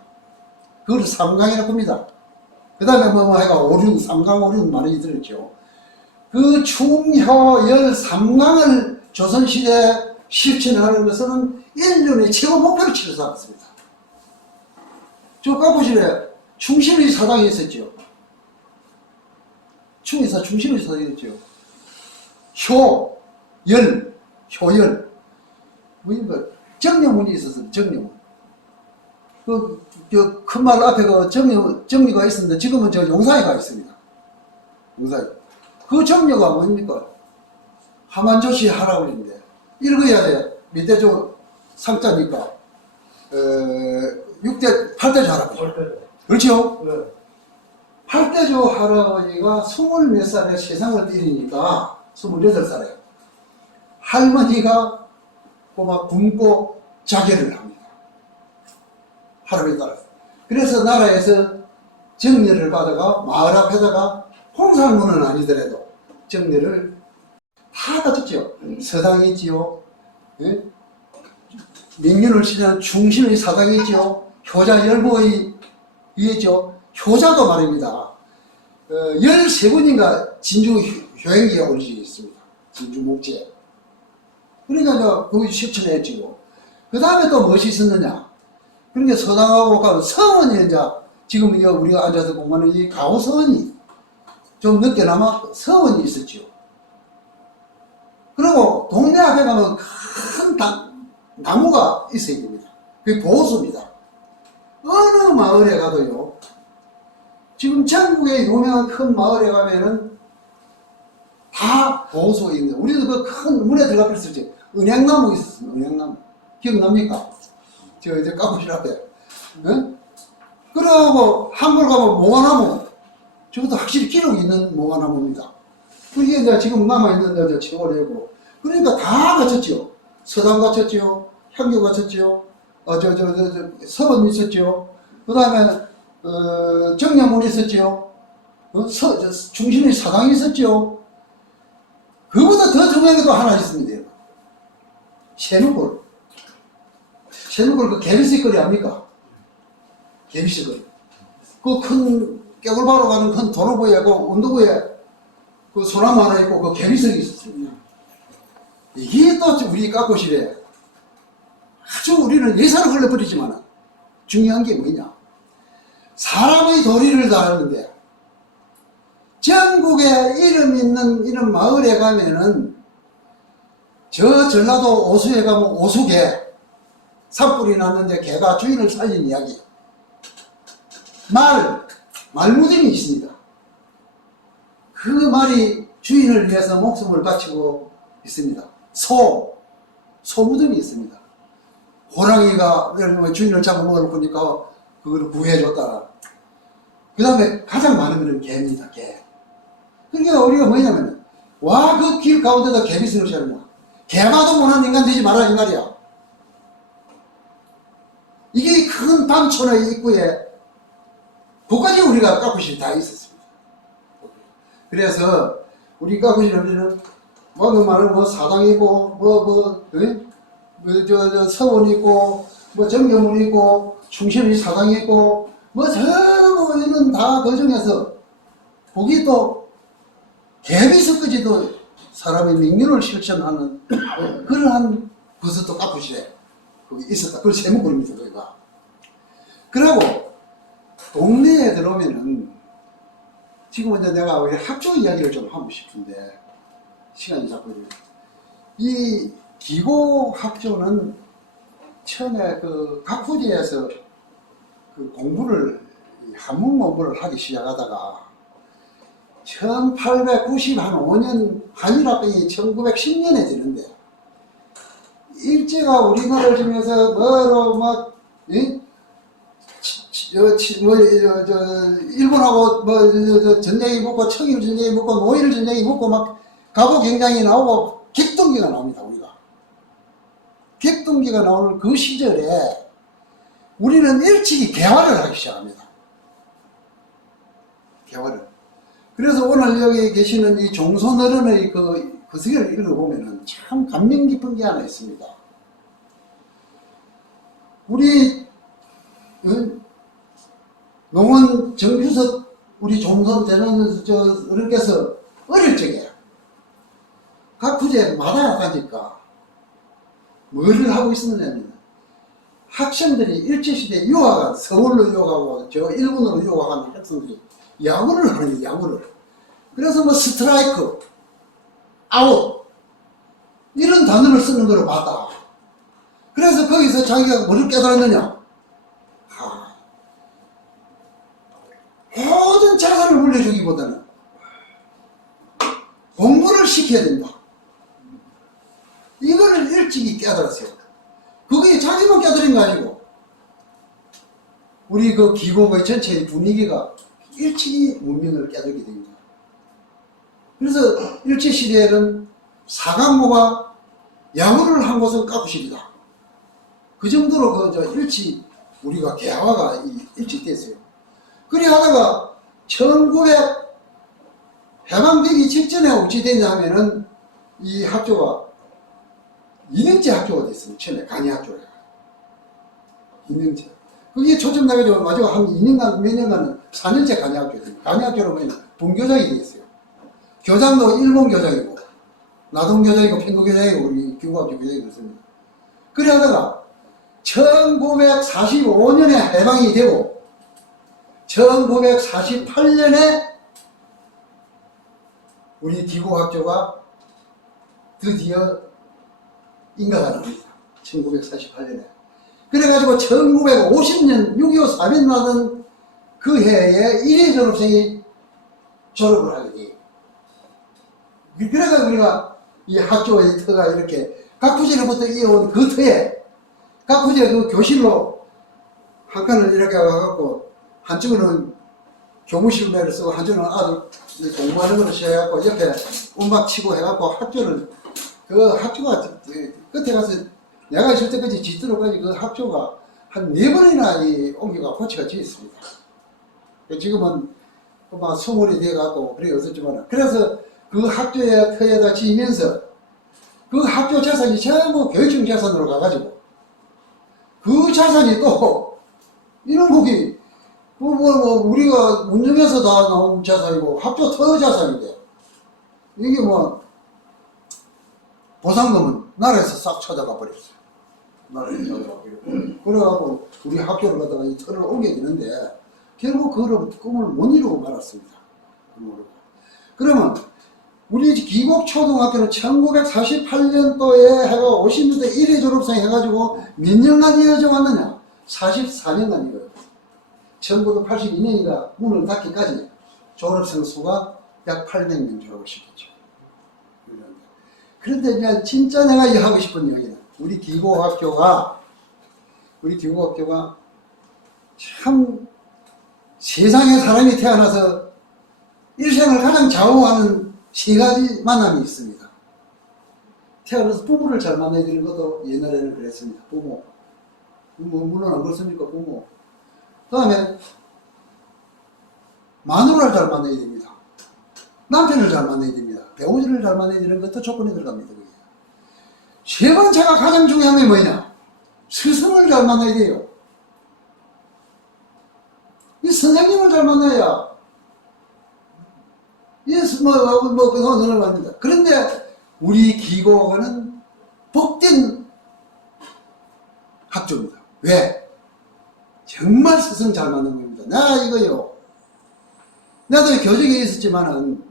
그걸 삼강이라고 합니다. 그 다음에 해가 오륜, 삼강 오륜 많이 들었죠. 그 충효열 삼강을 조선시대에 실천하는 것은 인륜의 최고 목표를 치러 살았습니다. 저 까보시래 충실의 사당이 있었죠. 충실의 사당이 있었죠. 효열. 정려문이 있었어요. 정려문. 큰 말 앞에 정리가 있었는데 지금은 저 용사에가 있습니다. 용사에. 그 정려가 뭡니까? 하만조씨 할아버지인데 읽어야 돼. 밑에 저 상자니까 8대조 할아버지. 그렇죠? 네. 8대조 할아버지가 20몇 살에 세상을 때리니까 28살에 할머니가 막 굶고 자결을 합니다. 할아버지 따라서. 그래서 나라에서 정려를 받아가 마을 앞에다가 홍살문은 아니더라도 정례를 다 갖췄죠. 서당이 있지요. 예? 명륜을 실현한 충신의 사당이 있지요. 효자 열보의 위에죠. 효자도 말입니다. 13분인가 진주 효행기가 올지 있습니다. 진주 목재. 그러니까 거기 실천했지요. 그 다음에 또 무엇이 있었느냐. 그러니까 서당하고 가면 성원이 이제 지금 우리가 앉아서 공부하는 이 가오 성원이 좀 늦게나마 성원이 있었지요. 그리고 동네 앞에 가면 큰 나무가 있어야 됩니다. 그게 보수입니다. 어느 마을에 가도요. 지금 전국의 유명한 큰 마을에 가면은 다 보수가 있는데 우리도 그 큰 문에 들어가 있었지. 은행나무 있었습니다. 은행나무. 기억납니까? 이제 까부실 앞에. 네? 그러고 한글 가면 모가나무. 저것도 확실히 기록이 있는 모가나무입니다. 그게 이제 지금 남아있는 데 최고래고. 그러니까 다 갖췄죠. 서당 갖췄죠. 향교 갖췄죠. 서원 있었죠. 그 다음에, 정량문 있었죠. 중심의 사당이 있었죠. 그보다 더 중요한 게 또 하나 있습니다. 세누골. 세누골 그 개비스거리 압니까? 개비스거리. 그 큰 깨굴바로 가는 큰 도로부에, 그 운동부에 그 소나무 하나 있고 그 개비석이 있었습니다. 이게 또 우리 깎고실에 아주 우리는 예산을 흘려버리지만 중요한 게 뭐냐. 사람의 도리를 다하는데 전국에 이름 있는 이런 마을에 가면은 저 전라도 오수에 가면 오수개 산불이 났는데 개가 주인을 살린 이야기. 말무덤이 있습니다. 그 말이 주인을 위해서 목숨을 바치고 있습니다. 소무덤이 있습니다. 호랑이가 주인을 잡아먹을 거니까 그걸 구해줬다. 그 다음에 가장 많은 것은 개입니다. 개. 그러니까 우리가 뭐냐면 와 그 길 가운데다 개비스를 씌우냐. 개마도 못한 인간 되지 마라 이 말이야. 이게 큰 밤촌의 입구에 그까지 우리가 깎고실이 다 있었습니다. 그래서 우리 깎고실은 그 말은 사당이고 서원이 있고 정교문이 있고 충신의 사당이 있고 전부 이런 다 그 중에서 거기 또 개비석까지도 사람의 명륜을 실천하는 그러한 것도 깎고실에 거기 있었다. 그걸 세무골입니다. 거기가. 그리고 동네에 들어오면은 지금 이제 내가 우리 학교 이야기를 좀 하고 싶은데 시간이 자꾸 이 기고 학교는 처음에 그 각후지에서 그 공부를 한문 공부를 하기 시작하다가 1895년 한일합병이 1910년에 되는데 일제가 우리나라를 지면서 뭐로 막 일본하고 전쟁이 붙고 청일 전쟁이 붙고 노일 전쟁이 붙고 막 갑오 경장이 나오고 객동기가 나옵니다. 우리가 객동기가 나오는 그 시절에 우리는 일찍이 개화를 하기 시작합니다. 개화를. 그래서 오늘 여기 계시는 이 종손어른의 그 서기를 읽어보면은 참 감명 깊은 게 하나 있습니다. 우리 농원 정규석 우리 종손 어른께서 어릴 적에 각 부지에 마다가 가니까 뭐를 하고 있었느냐면 학생들이 일제시대에 유학한 서울로 유학하고 저 일본으로 유학한 학생들이 야구를 하는 거예요. 야구를. 그래서 스트라이크, 아웃 이런 단어를 쓰는 걸 봤다. 그래서 거기서 자기가 뭐를 깨달았느냐. 모든 자산을 물려주기보다는 공부를 시켜야 된다. 이거를 일찍이 깨달았어요. 그게 자기만 깨달은 거 아니고 우리 그 기고의 전체의 분위기가 일찍이 문명을 깨닫게 됩니다. 그래서 일제시대에는 사강모가 야구를 한 곳은 깎고실이다. 그 정도로 일찍 우리가 개화가 일찍 됐어요. 그래 하다가 해방되기 직전에 어찌 됐냐 하면은 이 학교가 2년제 학교가 됐어요. 처음에 간이학교가 2년제. 그게 초점 나가지고 마지막 한 2년간 몇 년간은 4년제 간이학교였습니다. 간이학교로 보면 분교장이 됐어요. 교장도 일본 교장이고 나동 교장이고 평구 교장이고 우리 교과학교 교장이 그렇습니다. 그래 하다가 1945년에 해방이 되고 1948년에 우리 기고학교가 드디어 인가가 나옵니다. 1948년에. 그래가지고 1950년 6.25 사변 나던 그 해에 1회 졸업생이 졸업을 하게 돼요. 그래서 우리가 이 학교의 터가 이렇게 각부지로부터 이어온 그 터에 각부지가 그 교실로 한 칸을 이렇게 와갖고 한쪽으로는 교무실매를 쓰고 한쪽으로는 아들 공부하는 걸 시작해갖고 옆에 음악 치고 해갖고 학교를 그 학교가 끝에 가서 내가 있을 때까지 짓도록까지 그 학교가 한 4번이나 이 옮겨가 고치가 지었습니다. 지금은 막 소물이 돼갖고 그래 없었지만 그래서 그 학교의 터에다 지으면서 그 학교 재산이 전부 교육청 재산으로 가가지고 그 재산이 또 이런 곡이 우리가 운영해서 다 나온 재산이고 학교 터 재산인데 이게 뭐 보상금은 나라에서 싹 찾아가 버렸어요. 나라에서 찾아가 버렸고 그래갖고 우리 학교를 갖다가 이 터를 옮겨야 되는데 결국 그런 꿈을 못 이루고 말았습니다. 그러면 우리 기곡초등학교는 1948년도에 해가 50년대 1회 졸업생 해가지고 몇 년간 이어져 왔느냐? 44년간 이어요. 1982년인가 문을 닫기까지 졸업생 수가 약 800명 졸업을 시켰죠. 그런데 이제 진짜 내가 하고 싶은 이야기는 우리 기곡학교가 참 세상에 사람이 태어나서 일생을 가장 좌우하는 3가지 만남이 있습니다. 태어나서 부모를 잘 만나야 되는 것도 옛날에는 그랬습니다. 부모. 물론 안 그렇습니까? 부모. 그 다음에 마누라를 잘 만나야 됩니다. 남편을 잘 만나야 됩니다. 배우자를 잘 만나야 되는 것도 조건이 들어갑니다. 그게. 3번째가 가장 중요한 게 뭐냐? 스승을 잘 만나야 돼요. 이 선생님을 잘 만나야 그동안 전화를 받습니다. 그런데 우리 기고학원은 복된 학교입니다. 왜? 정말 스승 잘 만난 겁니다. 나 이거요. 나도 교직에 있었지만은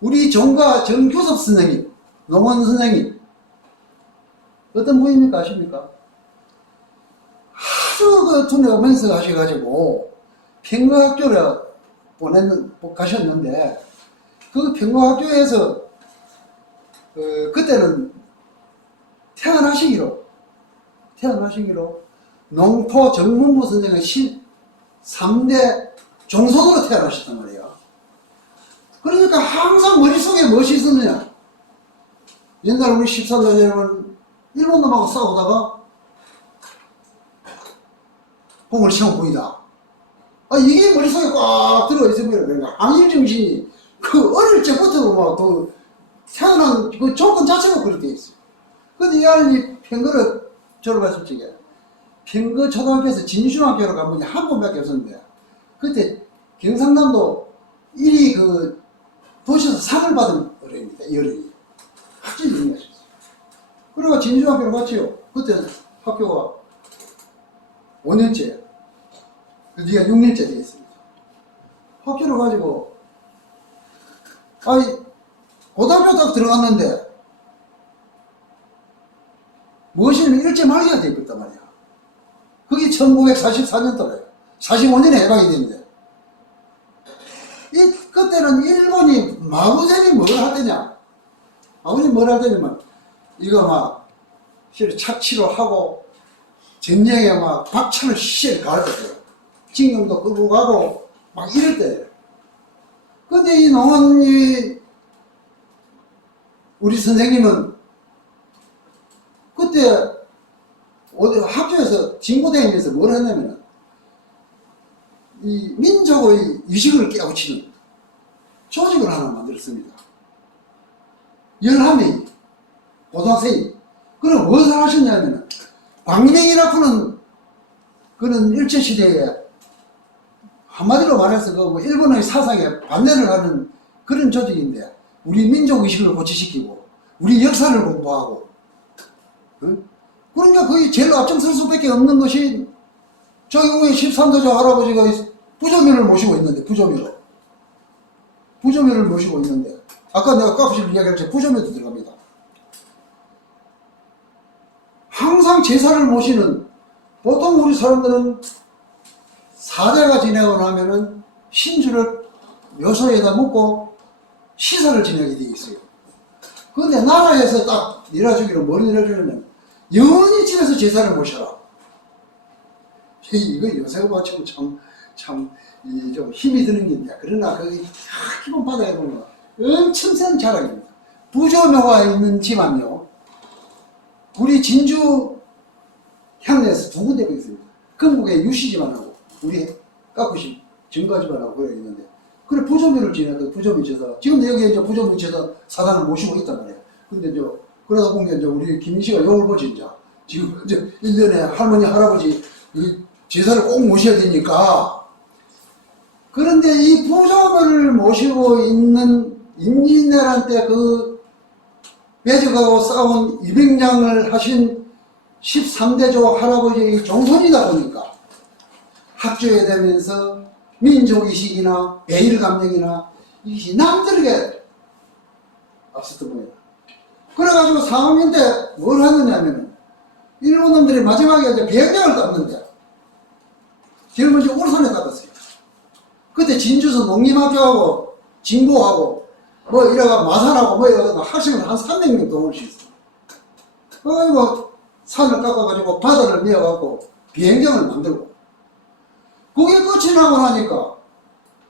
우리 정과 정교섭 선생님, 농원 선생님 어떤 분입니까? 아십니까? 아주 그 tun에 오면서 하셔가지고 평화학교를 가셨는데 그 평화학교에서 그때는 태어나시기로 농토 정문부 선생의 13대 종속으로 태어나셨단 말이에요. 그러니까 항상 머릿속에 무엇이 있었느냐? 옛날 우리 14대에는 일본 놈하고 싸우다가 공을 시험 보이다. 이게 머릿속에 꽉 들어있으면 그러니까 항일정신이 그 어릴 적부터 막 그 태어난 그 조건 자체가 그렇게 돼 있어요. 근데 이 아이 평거를 졸업했을 적에 평거 초등학교에서 진중학교로 간 분이 한 번밖에 없었는데 그때 경상남도 1위 그 도시에서 상을 받은 어른입니다. 이 어른이 아주 유명하셨어요. 그래가 진중학교로 갔지요. 그때 학교가 5년째 그 뒤가 6년째 되어 있습니다. 학교를 가지고 고등학교 딱 들어갔는데 무엇이냐면 일제 말기가 되어 있단 말이야. 그게 1944년도래요. 45년에 해방이 됐는데 그때는 일본이 마구잡이 뭘 하더냐? 마구잡이 뭘 하더냐면 이거 막 착취로 하고 전쟁에 막 박차를 시시를 가르쳤어요. 징용도 끌고 가고 막 이럴 때예요. 근데 이 농원이 우리 선생님은 그때 어디 학교에서 진고대회에서 뭘 했냐면 이 민족의 의식을 깨우치는 조직을 하나 만들었습니다. 11명이 고등학생이. 그럼 무엇을 하셨냐면 광명이라고는 그는 일제시대에 한마디로 말해서 그 일본의 사상에 반대를 하는 그런 조직인데 우리 민족의식을 고취시키고 우리 역사를 공부하고 그러니까 거의 제일 앞장설 수밖에 없는 것이 저기 위에 13도조 할아버지가 부조묘를 모시고 있는데 부조묘를 모시고 있는데 아까 내가 카프실 이야기했지 부조묘도 들어갑니다. 항상 제사를 모시는 보통 우리 사람들은 사자가 지내고 나면은 신주를 묘소에다 묻고 시사를 지내게 되어 있어요. 그런데 나라에서 딱 내려주기로 뭘 내려주냐면 영원히 집에서 제사를 모셔라. 이거 요새 봐치고 좀 힘이 드는 게 있는데 그러나 거기 기본 바닥에 보면 엄청 센 자락입니다. 부조묘가 있는 집안요. 우리 진주 향내에서 두 군데가 있습니다. 건국의 유씨 집안하고 우리 까꾸시 증가 집안하고 그래 있는데 그래 부조묘를 지내서 부조묘 제사 지금 여기 이제 부조묘 제사 사단을 모시고 있단 말이에요. 근데 그러다 보니까 이제 우리 김인씨가 욕을 보지 이제 지금 이제 1년에 할머니 할아버지 제사를 꼭 모셔야 되니까 그런데 이 부조묘를 모시고 있는 임진왜란 때 그 매적하고 싸운 200량을 하신 13대조 할아버지의 종손이다 보니까 학교에 되면서 민족의식이나 배일감정이나 이것이 남들에게 앞섰던 거예요. 그래가지고 4학년 때 뭘 하느냐면 일본 놈들이 마지막에 이제 비행장을 땄는데 제일 먼저 울산에 땄었어요. 그때 진주서 농림학교하고 진보하고 뭐 이래가 마산하고 뭐 이래가 학생을 한 300명 동원할 수 있어요. 그래가지고 산을 깎아가지고 바다를 메어갖고 비행장을 만들고 그게 끝이 나고 나니까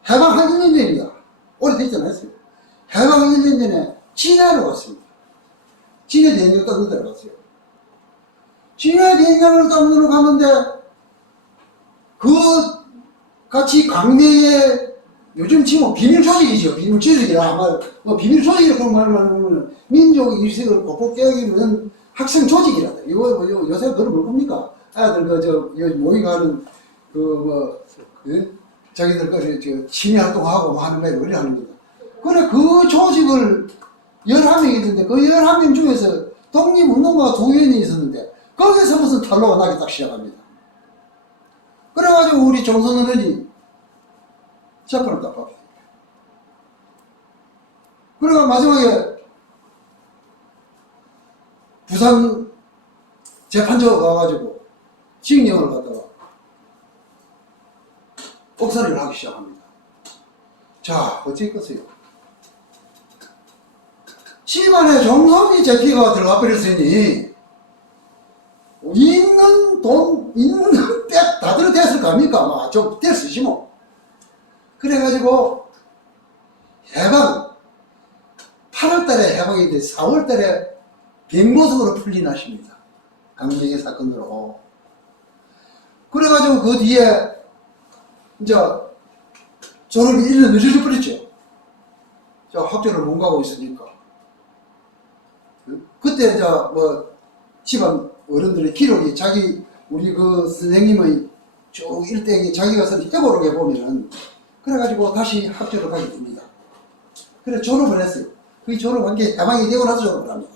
해방 한 1년 전입니다. 오래되지 않았어요. 해방 1년 전에 진해로 갔습니다. 진해 비행장 따는 데로 갔어요. 진해 비행장을 따는 데로 갔는데 그 같이 강내에 요즘 지금 비밀 조직이죠. 비밀 조직이라 아마 뭐 비밀 조직이라고 말하면 민족 의식을 꼭꼭 깨우기는 학생 조직이라다. 이거 요새 그걸 뭘 겁니까? 아들 모의가는 자기들 취미 활동하고 뭐 하는 거에 그래 하는 거다. 그래 그 조직을 11명이 있는데 그 11명 중에서 독립운동가가 2명이 있었는데 거기서 무슨 탈로가 나기 딱 시작합니다. 그래가지고 우리 정선어른이 재판을 딱 받게. 그래가 마지막에 부산 재판처 가가지고 징역을 갖다가 옥살이를 하기 시작합니다. 자, 어찌겠어요? 집안에 정성이 제피가 들어가 버렸으니 있는 돈, 있는 백 다 들어댔을 거 아닙니까? 막 좀 됐으시 뭐. 그래가지고 해방 8월달에 해방이 돼 4월달에 병모습으로 풀린 하십니다. 강제의 사건으로. 그래가지고 그 뒤에 이제 졸업이 1년 늦어져 버렸죠. 저 학교를 못 가고 있으니까. 그때 이제 뭐 집안 어른들의 기록이 우리 그 선생님의 쭉 일대기 자기가 쓴 해고록에 보면은 그래가지고 다시 학교를 가게 됩니다. 그래 졸업을 했어요. 그 졸업한 게 해방이 되고 나서 졸업을 합니다.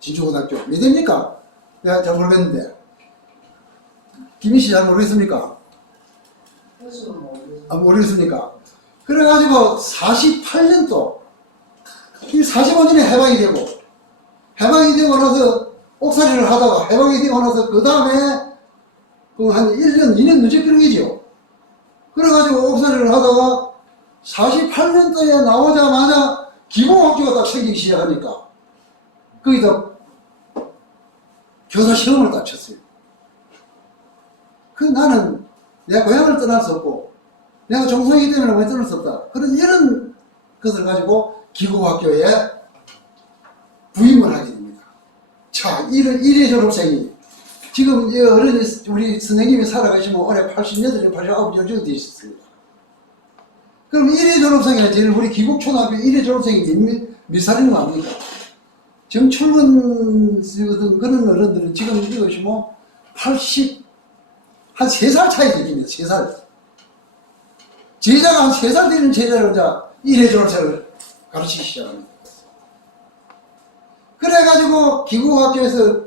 진주고등학교. 몇 됩니까? 내가 잘 모르겠는데. 김희씨 잘 모르겠습니까? 모르겠습니까? 그래가지고 48년도, 45년에 해방이 되고 나서 옥살이를 하다가 해방이 되고 나서 그 다음에 한 1년, 2년 늦어버리죠. 그래가지고 옥살이를 하다가 48년도에 나오자마자 기공학교가 딱 생기기 시작하니까 거기다 교사 시험을 딱 쳤어요. 나는 내 고향을 떠날 수 없고 내가 종성이기 때문에 왜 떠날 수 없다. 이런 것을 가지고 기공학교에 부임을 하게 됩니다. 자, 1회 졸업생이 지금 우리 선생님이 살아가시면 올해 88, 89년 되셨습니다. 그럼 1회 졸업생이 제일 우리 기국초등학교 1회 졸업생이 몇 살인 거 압니까? 정출근 쓰던 그런 어른들은 지금 이것이 뭐 80, 한 3살 차이 되깁니다. 3살. 제자가 한 3살 되는 제자를 이제 1회 졸업생을 가르치기 시작합니다. 그래가지고 기국학교에서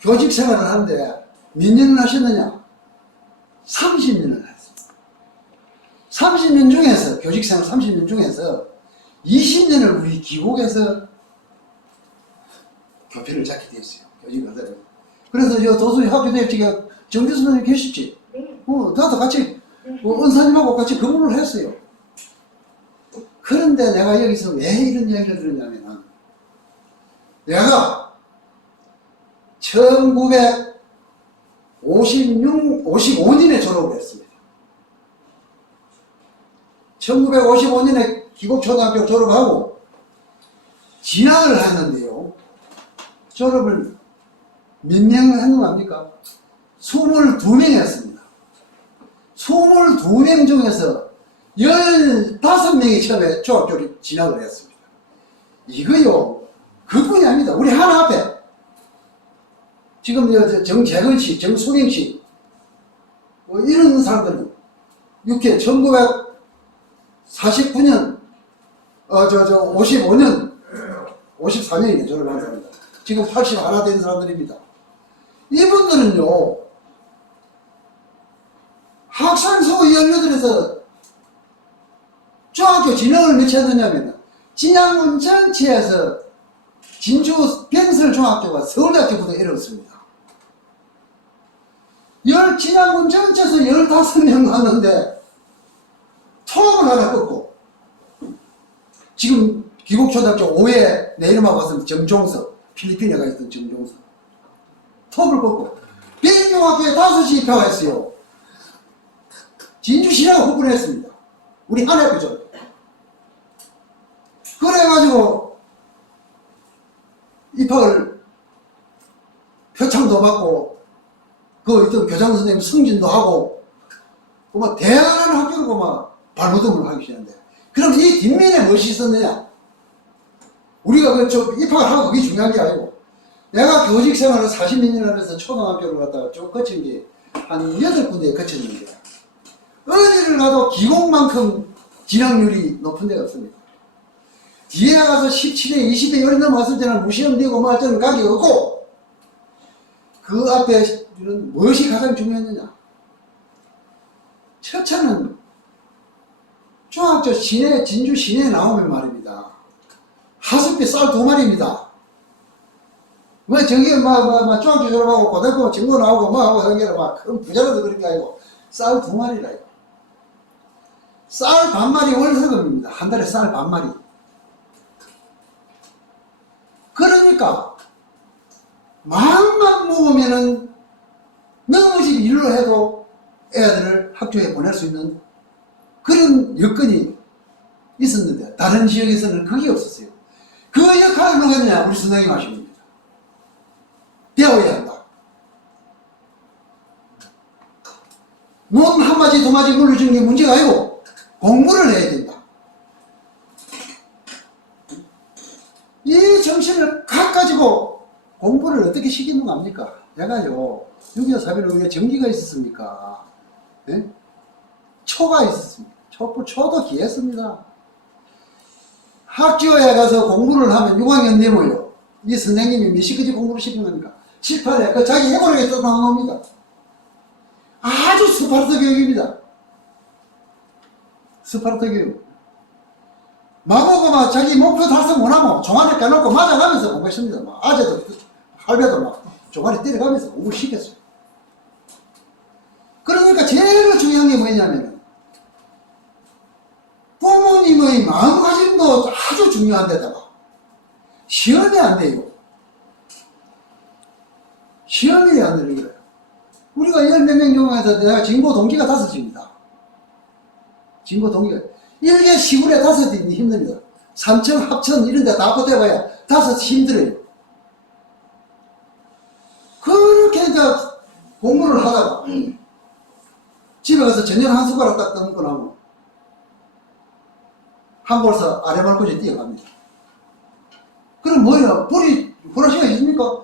교직 생활을 하는데 몇 년을 하셨느냐? 30년을 했습니다. 30년 중에서, 교직 생활 30년 중에서 20년을 우리 기국에서 교편을 잡게 돼 있어요. 교직을 하다 보니. 그래서 저 도서관 학교 대입지가 정규 선생님 계시지? 네. 나도 같이, 은사님하고 같이 근무를 했어요. 그런데 내가 여기서 왜 이런 이야기를 들었냐면은, 내가 1955년에 졸업을 했습니다. 1955년에 기곡초등학교 졸업하고 진학을 했는데요. 졸업을 몇 명 했는 거 압니까? 22명 했습니다. 22명 중에서 15명이 처음에 중학교를 진학을 했습니다. 이거요, 그뿐이 아닙니다. 우리 하나 앞에 지금 정재근 씨, 정수경 씨, 뭐 이런 사람들은 1949년, 55년, 54년이네, 졸업한 사람입니다. 지금 80 하나 된 사람들입니다. 이분들은요, 학생수 18에서 중학교 진학을 몇 했느냐면, 진양군 전체에서 진주 병설중학교가 서울대학교보다 어렵습니다. 진양군 전체에서 15명 갔는데, 토업을 하나 꺾고, 지금 기국초등학교 5회 내 이름하고 갔습니다. 정종석, 필리핀에 가 있던 정종석. 토업을 꺾고, 병중학교에 5시 입학했어요. 진주시라고 후보를 했습니다. 우리 한 학교죠. 그래가지고, 입학을 표창도 받고, 그 있던 교장 선생님 승진도 하고, 뭐 대단한 학교고 막 발버둥을 하기 시작하는데, 그럼 이 뒷면에 무엇이 있었느냐? 우리가 입학을 하고 그게 중요한 게 아니고, 내가 교직 생활을 40몇 년을 하면서 초등학교를 갔다가 쭉 거친 게 한 8군데에 거쳤는데, 어디를 가도 기공만큼 진학률이 높은 데가 없습니다. 뒤에 가서 17대, 20대 열이 넘어왔을 때는 무시험되고 뭐 어쩌는 각이 없고, 그 앞에는 무엇이 가장 중요했느냐? 첫째는 중학교 시내, 진주 시내에 나오면 말입니다. 하숙비 쌀 2마리입니다. 뭐 저기 중학교 졸업하고 고등학교 친구 나오고 뭐 하고 생겨라 막 큰 부자라도 그런 게 아니고 쌀 2마리라 이거. 쌀 반마리 월세금입니다. 한 달에 쌀 반마리. 그러니까 마음만 먹으면은 넘어질 일로 해도 애들을 학교에 보낼 수 있는 그런 여건이 있었는데 다른 지역에서는 그게 없었어요. 그 역할을 누가 했느냐? 우리 선생님 하신 겁니다. 배워야 한다. 논 한 마디 두 마디 물려주는 게 문제가 아니고 공부를 해야 된다. 이 정신을 가지고 공부를 어떻게 시키는 거 압니까? 내가요 6.25 사변을 왜 전기가 있었습니까? 네? 초가 있었습니다. 초도 기했습니다. 학교에 가서 공부를 하면 6학년 되면요 이 선생님이 몇 시까지 공부를 시키는 겁니까? 7, 8회 자기 해보려고 또 나옵니다. 아주 스파르타 교육입니다. 스파르타 교육. 마보고 막 자기 목표 달성 못하면 종아리 까놓고 맞아가면서 공부했습니다. 막 아재도 할배도 막 종아리 때려가면서 공부를 시켰어요. 그러니까 제일 중요한 게 뭐냐면 부모님의 마음가짐도 아주 중요한데다가 시험이 안 돼요. 시험이 안 되는 거예요. 우리가 10몇 명 중에서 내가 진고 동기가 5입니다. 진고 동기가. 일개 시골에 5이 힘듭니다. 삼천, 합천 이런 데 다 붙어봐야 5 힘들어요. 그렇게 이제 공부를 하다가 집에 가서 저녁 한 숟가락 딱 떠먹고 나면 한 골서 아래 말고지 뛰어갑니다. 그럼 뭐예요? 불이 불화시가 있습니까?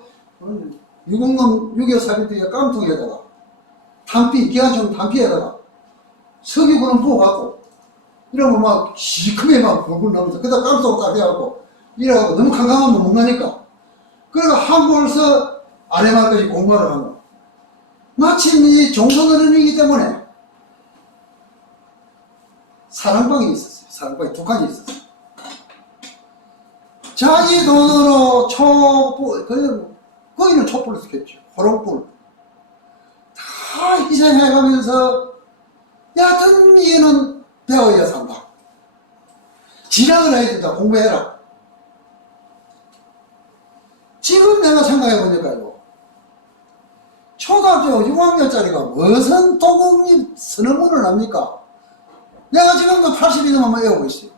유공놈 6.25 사병들이 깜통에다가 탄피, 기관총 탄피에다가 석유구는 부어갖고 이러면 막 시커매 막 불불 나면서 그다가 깜짝 딱 해갖고 이래갖고 너무 캄캄하면 못 가니까 그래가 한 골서 아래 말까지 공부하러 가면 마침 이 종선 어른이기 때문에 사랑방이 있었어요. 사랑방이 두 칸이 있었어요. 자기 돈으로 거기는 촛불을 쓰겠죠. 호롱불. 다 희생해가면서 여하튼 얘는 배워야 산다. 지략을 해야 된다. 공부해라. 지금 내가 생각해보니까요. 초등학교 6학년짜리가 무슨 도국립 선언문을 합니까? 내가 지금도 82년만 외우고 있어요.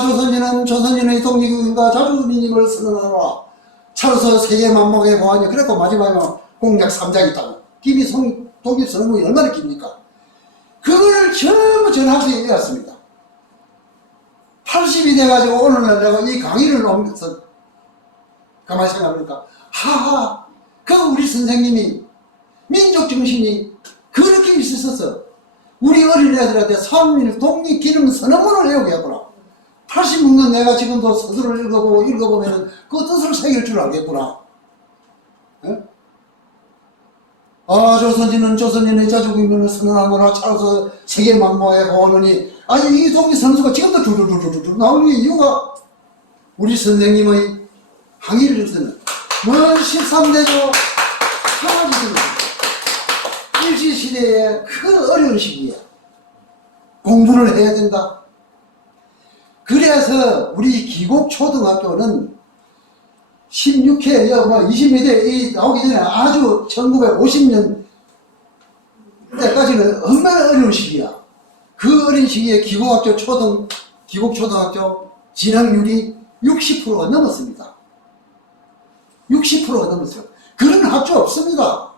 조선인은 조선인의 독립과 자주민임을 선언하노라. 차로서 세계만목의 고하니 그랬고 마지막에 공약 3장이 있다고. 독립 선언문이 얼마나 깁니까? 그걸 전부 전학생이 외웠습니다. 80이 돼가지고 오늘날 내가 이 강의를 옮겨서 가만히 생각해보니까 하하 그 우리 선생님이 민족정신이 그렇게 있었어. 우리 어린애들한테 삼일 독립 기념 선언문을 외우게 했구나. 86년 내가 지금도 서술을 읽어보면 그 뜻을 새길 줄 알겠구나. 예? 조선인은 조선인의 자주국민을 선언하거나 차로서 세계 만모에 보하노니 아니 이 독립 선수가 지금도 줄줄줄줄 나오는 이유가 우리 선생님의 항의를 듣는 먼 13대조 사라지는 일제시대의 그 어려운 시기에 공부를 해야 된다. 그래서 우리 기곡초등학교는 16회, 20대 나오기 전에 아주 1950년 때까지는 얼마나 어려운 시기야. 그 어린 시기에 기곡초등학교 진학률이 60%가 넘었습니다. 60%가 넘었어요. 그런 학교 없습니다.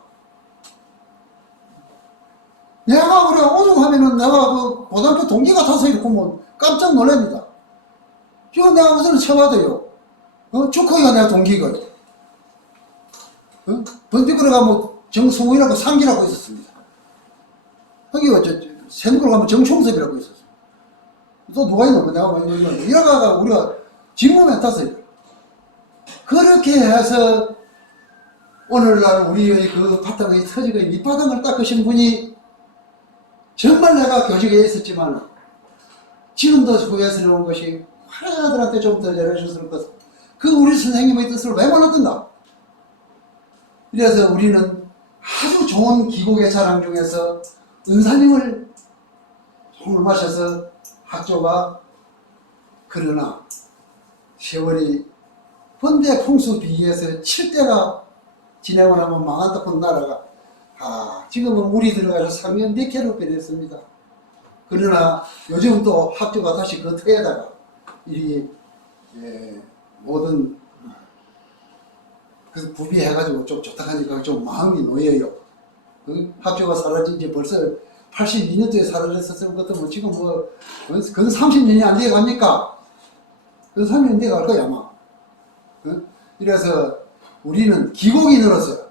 내가 그래 오죽하면은 내가 그 고등학교 동기 같아서 이렇게 보면 깜짝 놀랍니다. 지금 내가 무슨 쳐봐도요. 축구가 내가 동기거든. 번뜩거려 가면 정승우이라고 상기라고 있었습니다. 거기가 샘구로 가면 정총섭이라고 있었어요. 또 누가 있노? 내가 많이 놀랐는데 이러다가 우리가 직무에 탔어요. 그렇게 해서 오늘날 우리의 그 바닥의 터지의 밑바닥을 닦으신 분이 정말 내가 교직에 있었지만 지금도 후회스러운 것이 화려하들한테 좀 더 잘해줬을 것. 그 우리 선생님의 뜻을 왜 몰랐던가? 이래서 우리는 아주 좋은 기곡의 자랑 중에서 은사님을 손을 마셔서 학교가 그러나 세월이 번대 풍수 비해서 7대가 진행을 하면 망한다고 나라가 지금은 물이 들어가서 3년 몇 개로 변했습니다. 그러나 요즘 또 학교가 다시 그 터에다가 이 모든 그 구비해가지고 좀 좋다 하니까 좀 마음이 놓여요. 학교가 사라진 지 벌써 82년도에 사라졌을 것 같으면 지금 그건 30년이 안 돼 갑니까? 그건 30년 돼 갈 거야 아마. 이래서 우리는 기곡인으로서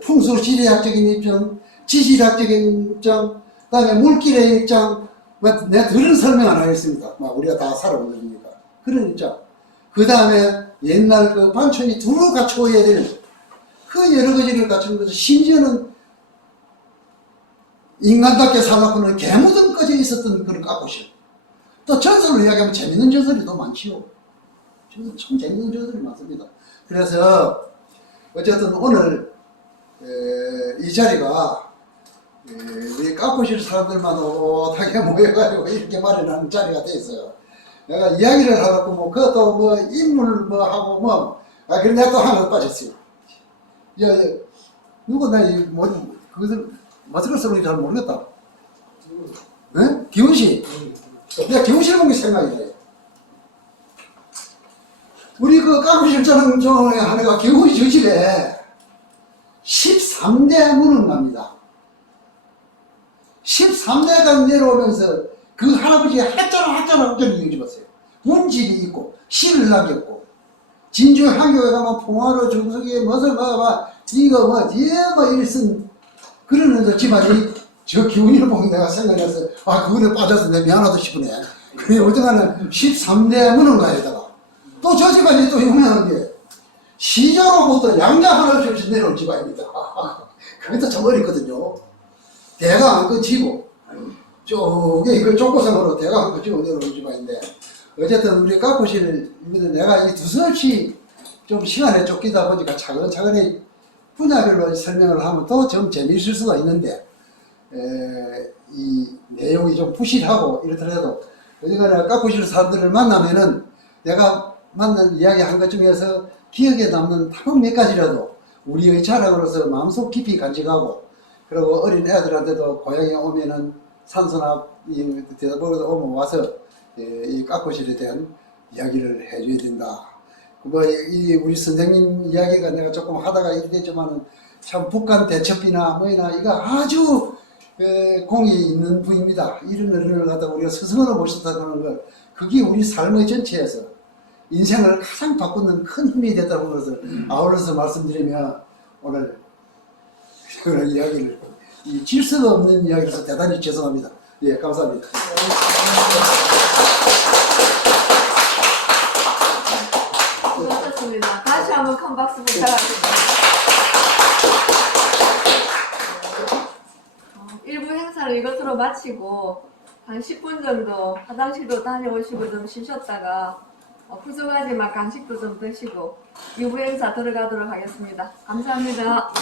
풍수지리학적인 입장, 지질학적인 입장, 그 다음에 물길의 입장, 내가 들은 설명 안 하겠습니다. 우리가 다 살아온 거니까. 그런 입장. 그 다음에 옛날 그 반천이 두루 갖추어야 되는 그 여러 가지를 갖추는 거죠. 심지어는 인간답게 살라고는 개무등까지 있었던 그런 까꽃이요. 또 전설로 이야기하면 재밌는 전설이 더 많지요. 참 재밌는 전설이 많습니다. 그래서 어쨌든 오늘 이 자리가 우리 까꾸실 사람들만 오롯하게 모여가지고 이렇게 마련하는 자리가 돼 있어요. 내가 이야기를 하고 그것도 인물 하고 그래 내가 또 하나 빠졌어요. 누구 그것을 마스크를 쓰는 잘 모르겠다. 네? 기훈씨. 내가 기훈씨를 본 게 생각이 나요. 우리 그 까꾸실 자랑 중에 하나가 기훈이 저 집에 13대 문흥갑니다. 딱 내려오면서 그 할아버지 하자라 웃겨는 집었어요. 문집이 있고 실을 남겼고 진주 한교에 가면 풍화로 중석에 무슨 뭐 이거 뭐 일쓴 그러는 집안이 저 기운이를 보고 내가 생각해서 아 그거에 빠져서 내 미안하다 싶으네. 그래 어쨌든 13대 문흥가에다가 또 저 집안이 또 유명한 게 시조로부터 양자 하나 없이 내려온 집안입니다. 그게 참 어렵거든요. 대가 안 끊치고 쪼개 이걸 쫓고성으로 대가 안 끊치고 내려온 집안인데 어쨌든 우리 가꾸실 내가 이 두서없이 좀 시간에 쫓기다 보니까 차근차근히 분야별로 설명을 하면 또 좀 재미있을 수가 있는데 이 내용이 좀 부실하고 이렇더라도 어쨌거나 가꾸실 사람들을 만나면은 내가 만난 이야기 한 것 중에서 기억에 남는 딱 몇 가지라도 우리의 자랑으로서 마음속 깊이 간직하고 그리고 어린 애들한테도 고향에 오면은 산소나 대답으로 오면 와서 이 가꾸실에 대한 이야기를 해줘야 된다. 뭐 이 우리 선생님 이야기가 내가 조금 하다가 이렇게 됐지만은 참 북한 대첩이나 뭐이나 이거 아주 공이 있는 부입니다. 이런 어른을 갖다가 우리가 스승으로 모셨다는 걸 그게 우리 삶의 전체에서 인생을 가장 바꾸는 큰 힘이 됐다는 것을 아울러서 말씀드리면 오늘 그런 이야기를 이 질서가 없는 이야기라서 대단히 죄송합니다. 예, 감사합니다. 수고하셨습니다. 다시 한번 큰 박수 부탁드립니다. 1부 행사를 이것으로 마치고 한 10분 정도 화장실도 다녀오시고 좀 쉬셨다가 부족하지만 간식도 좀 드시고 2부 행사 들어가도록 하겠습니다. 감사합니다.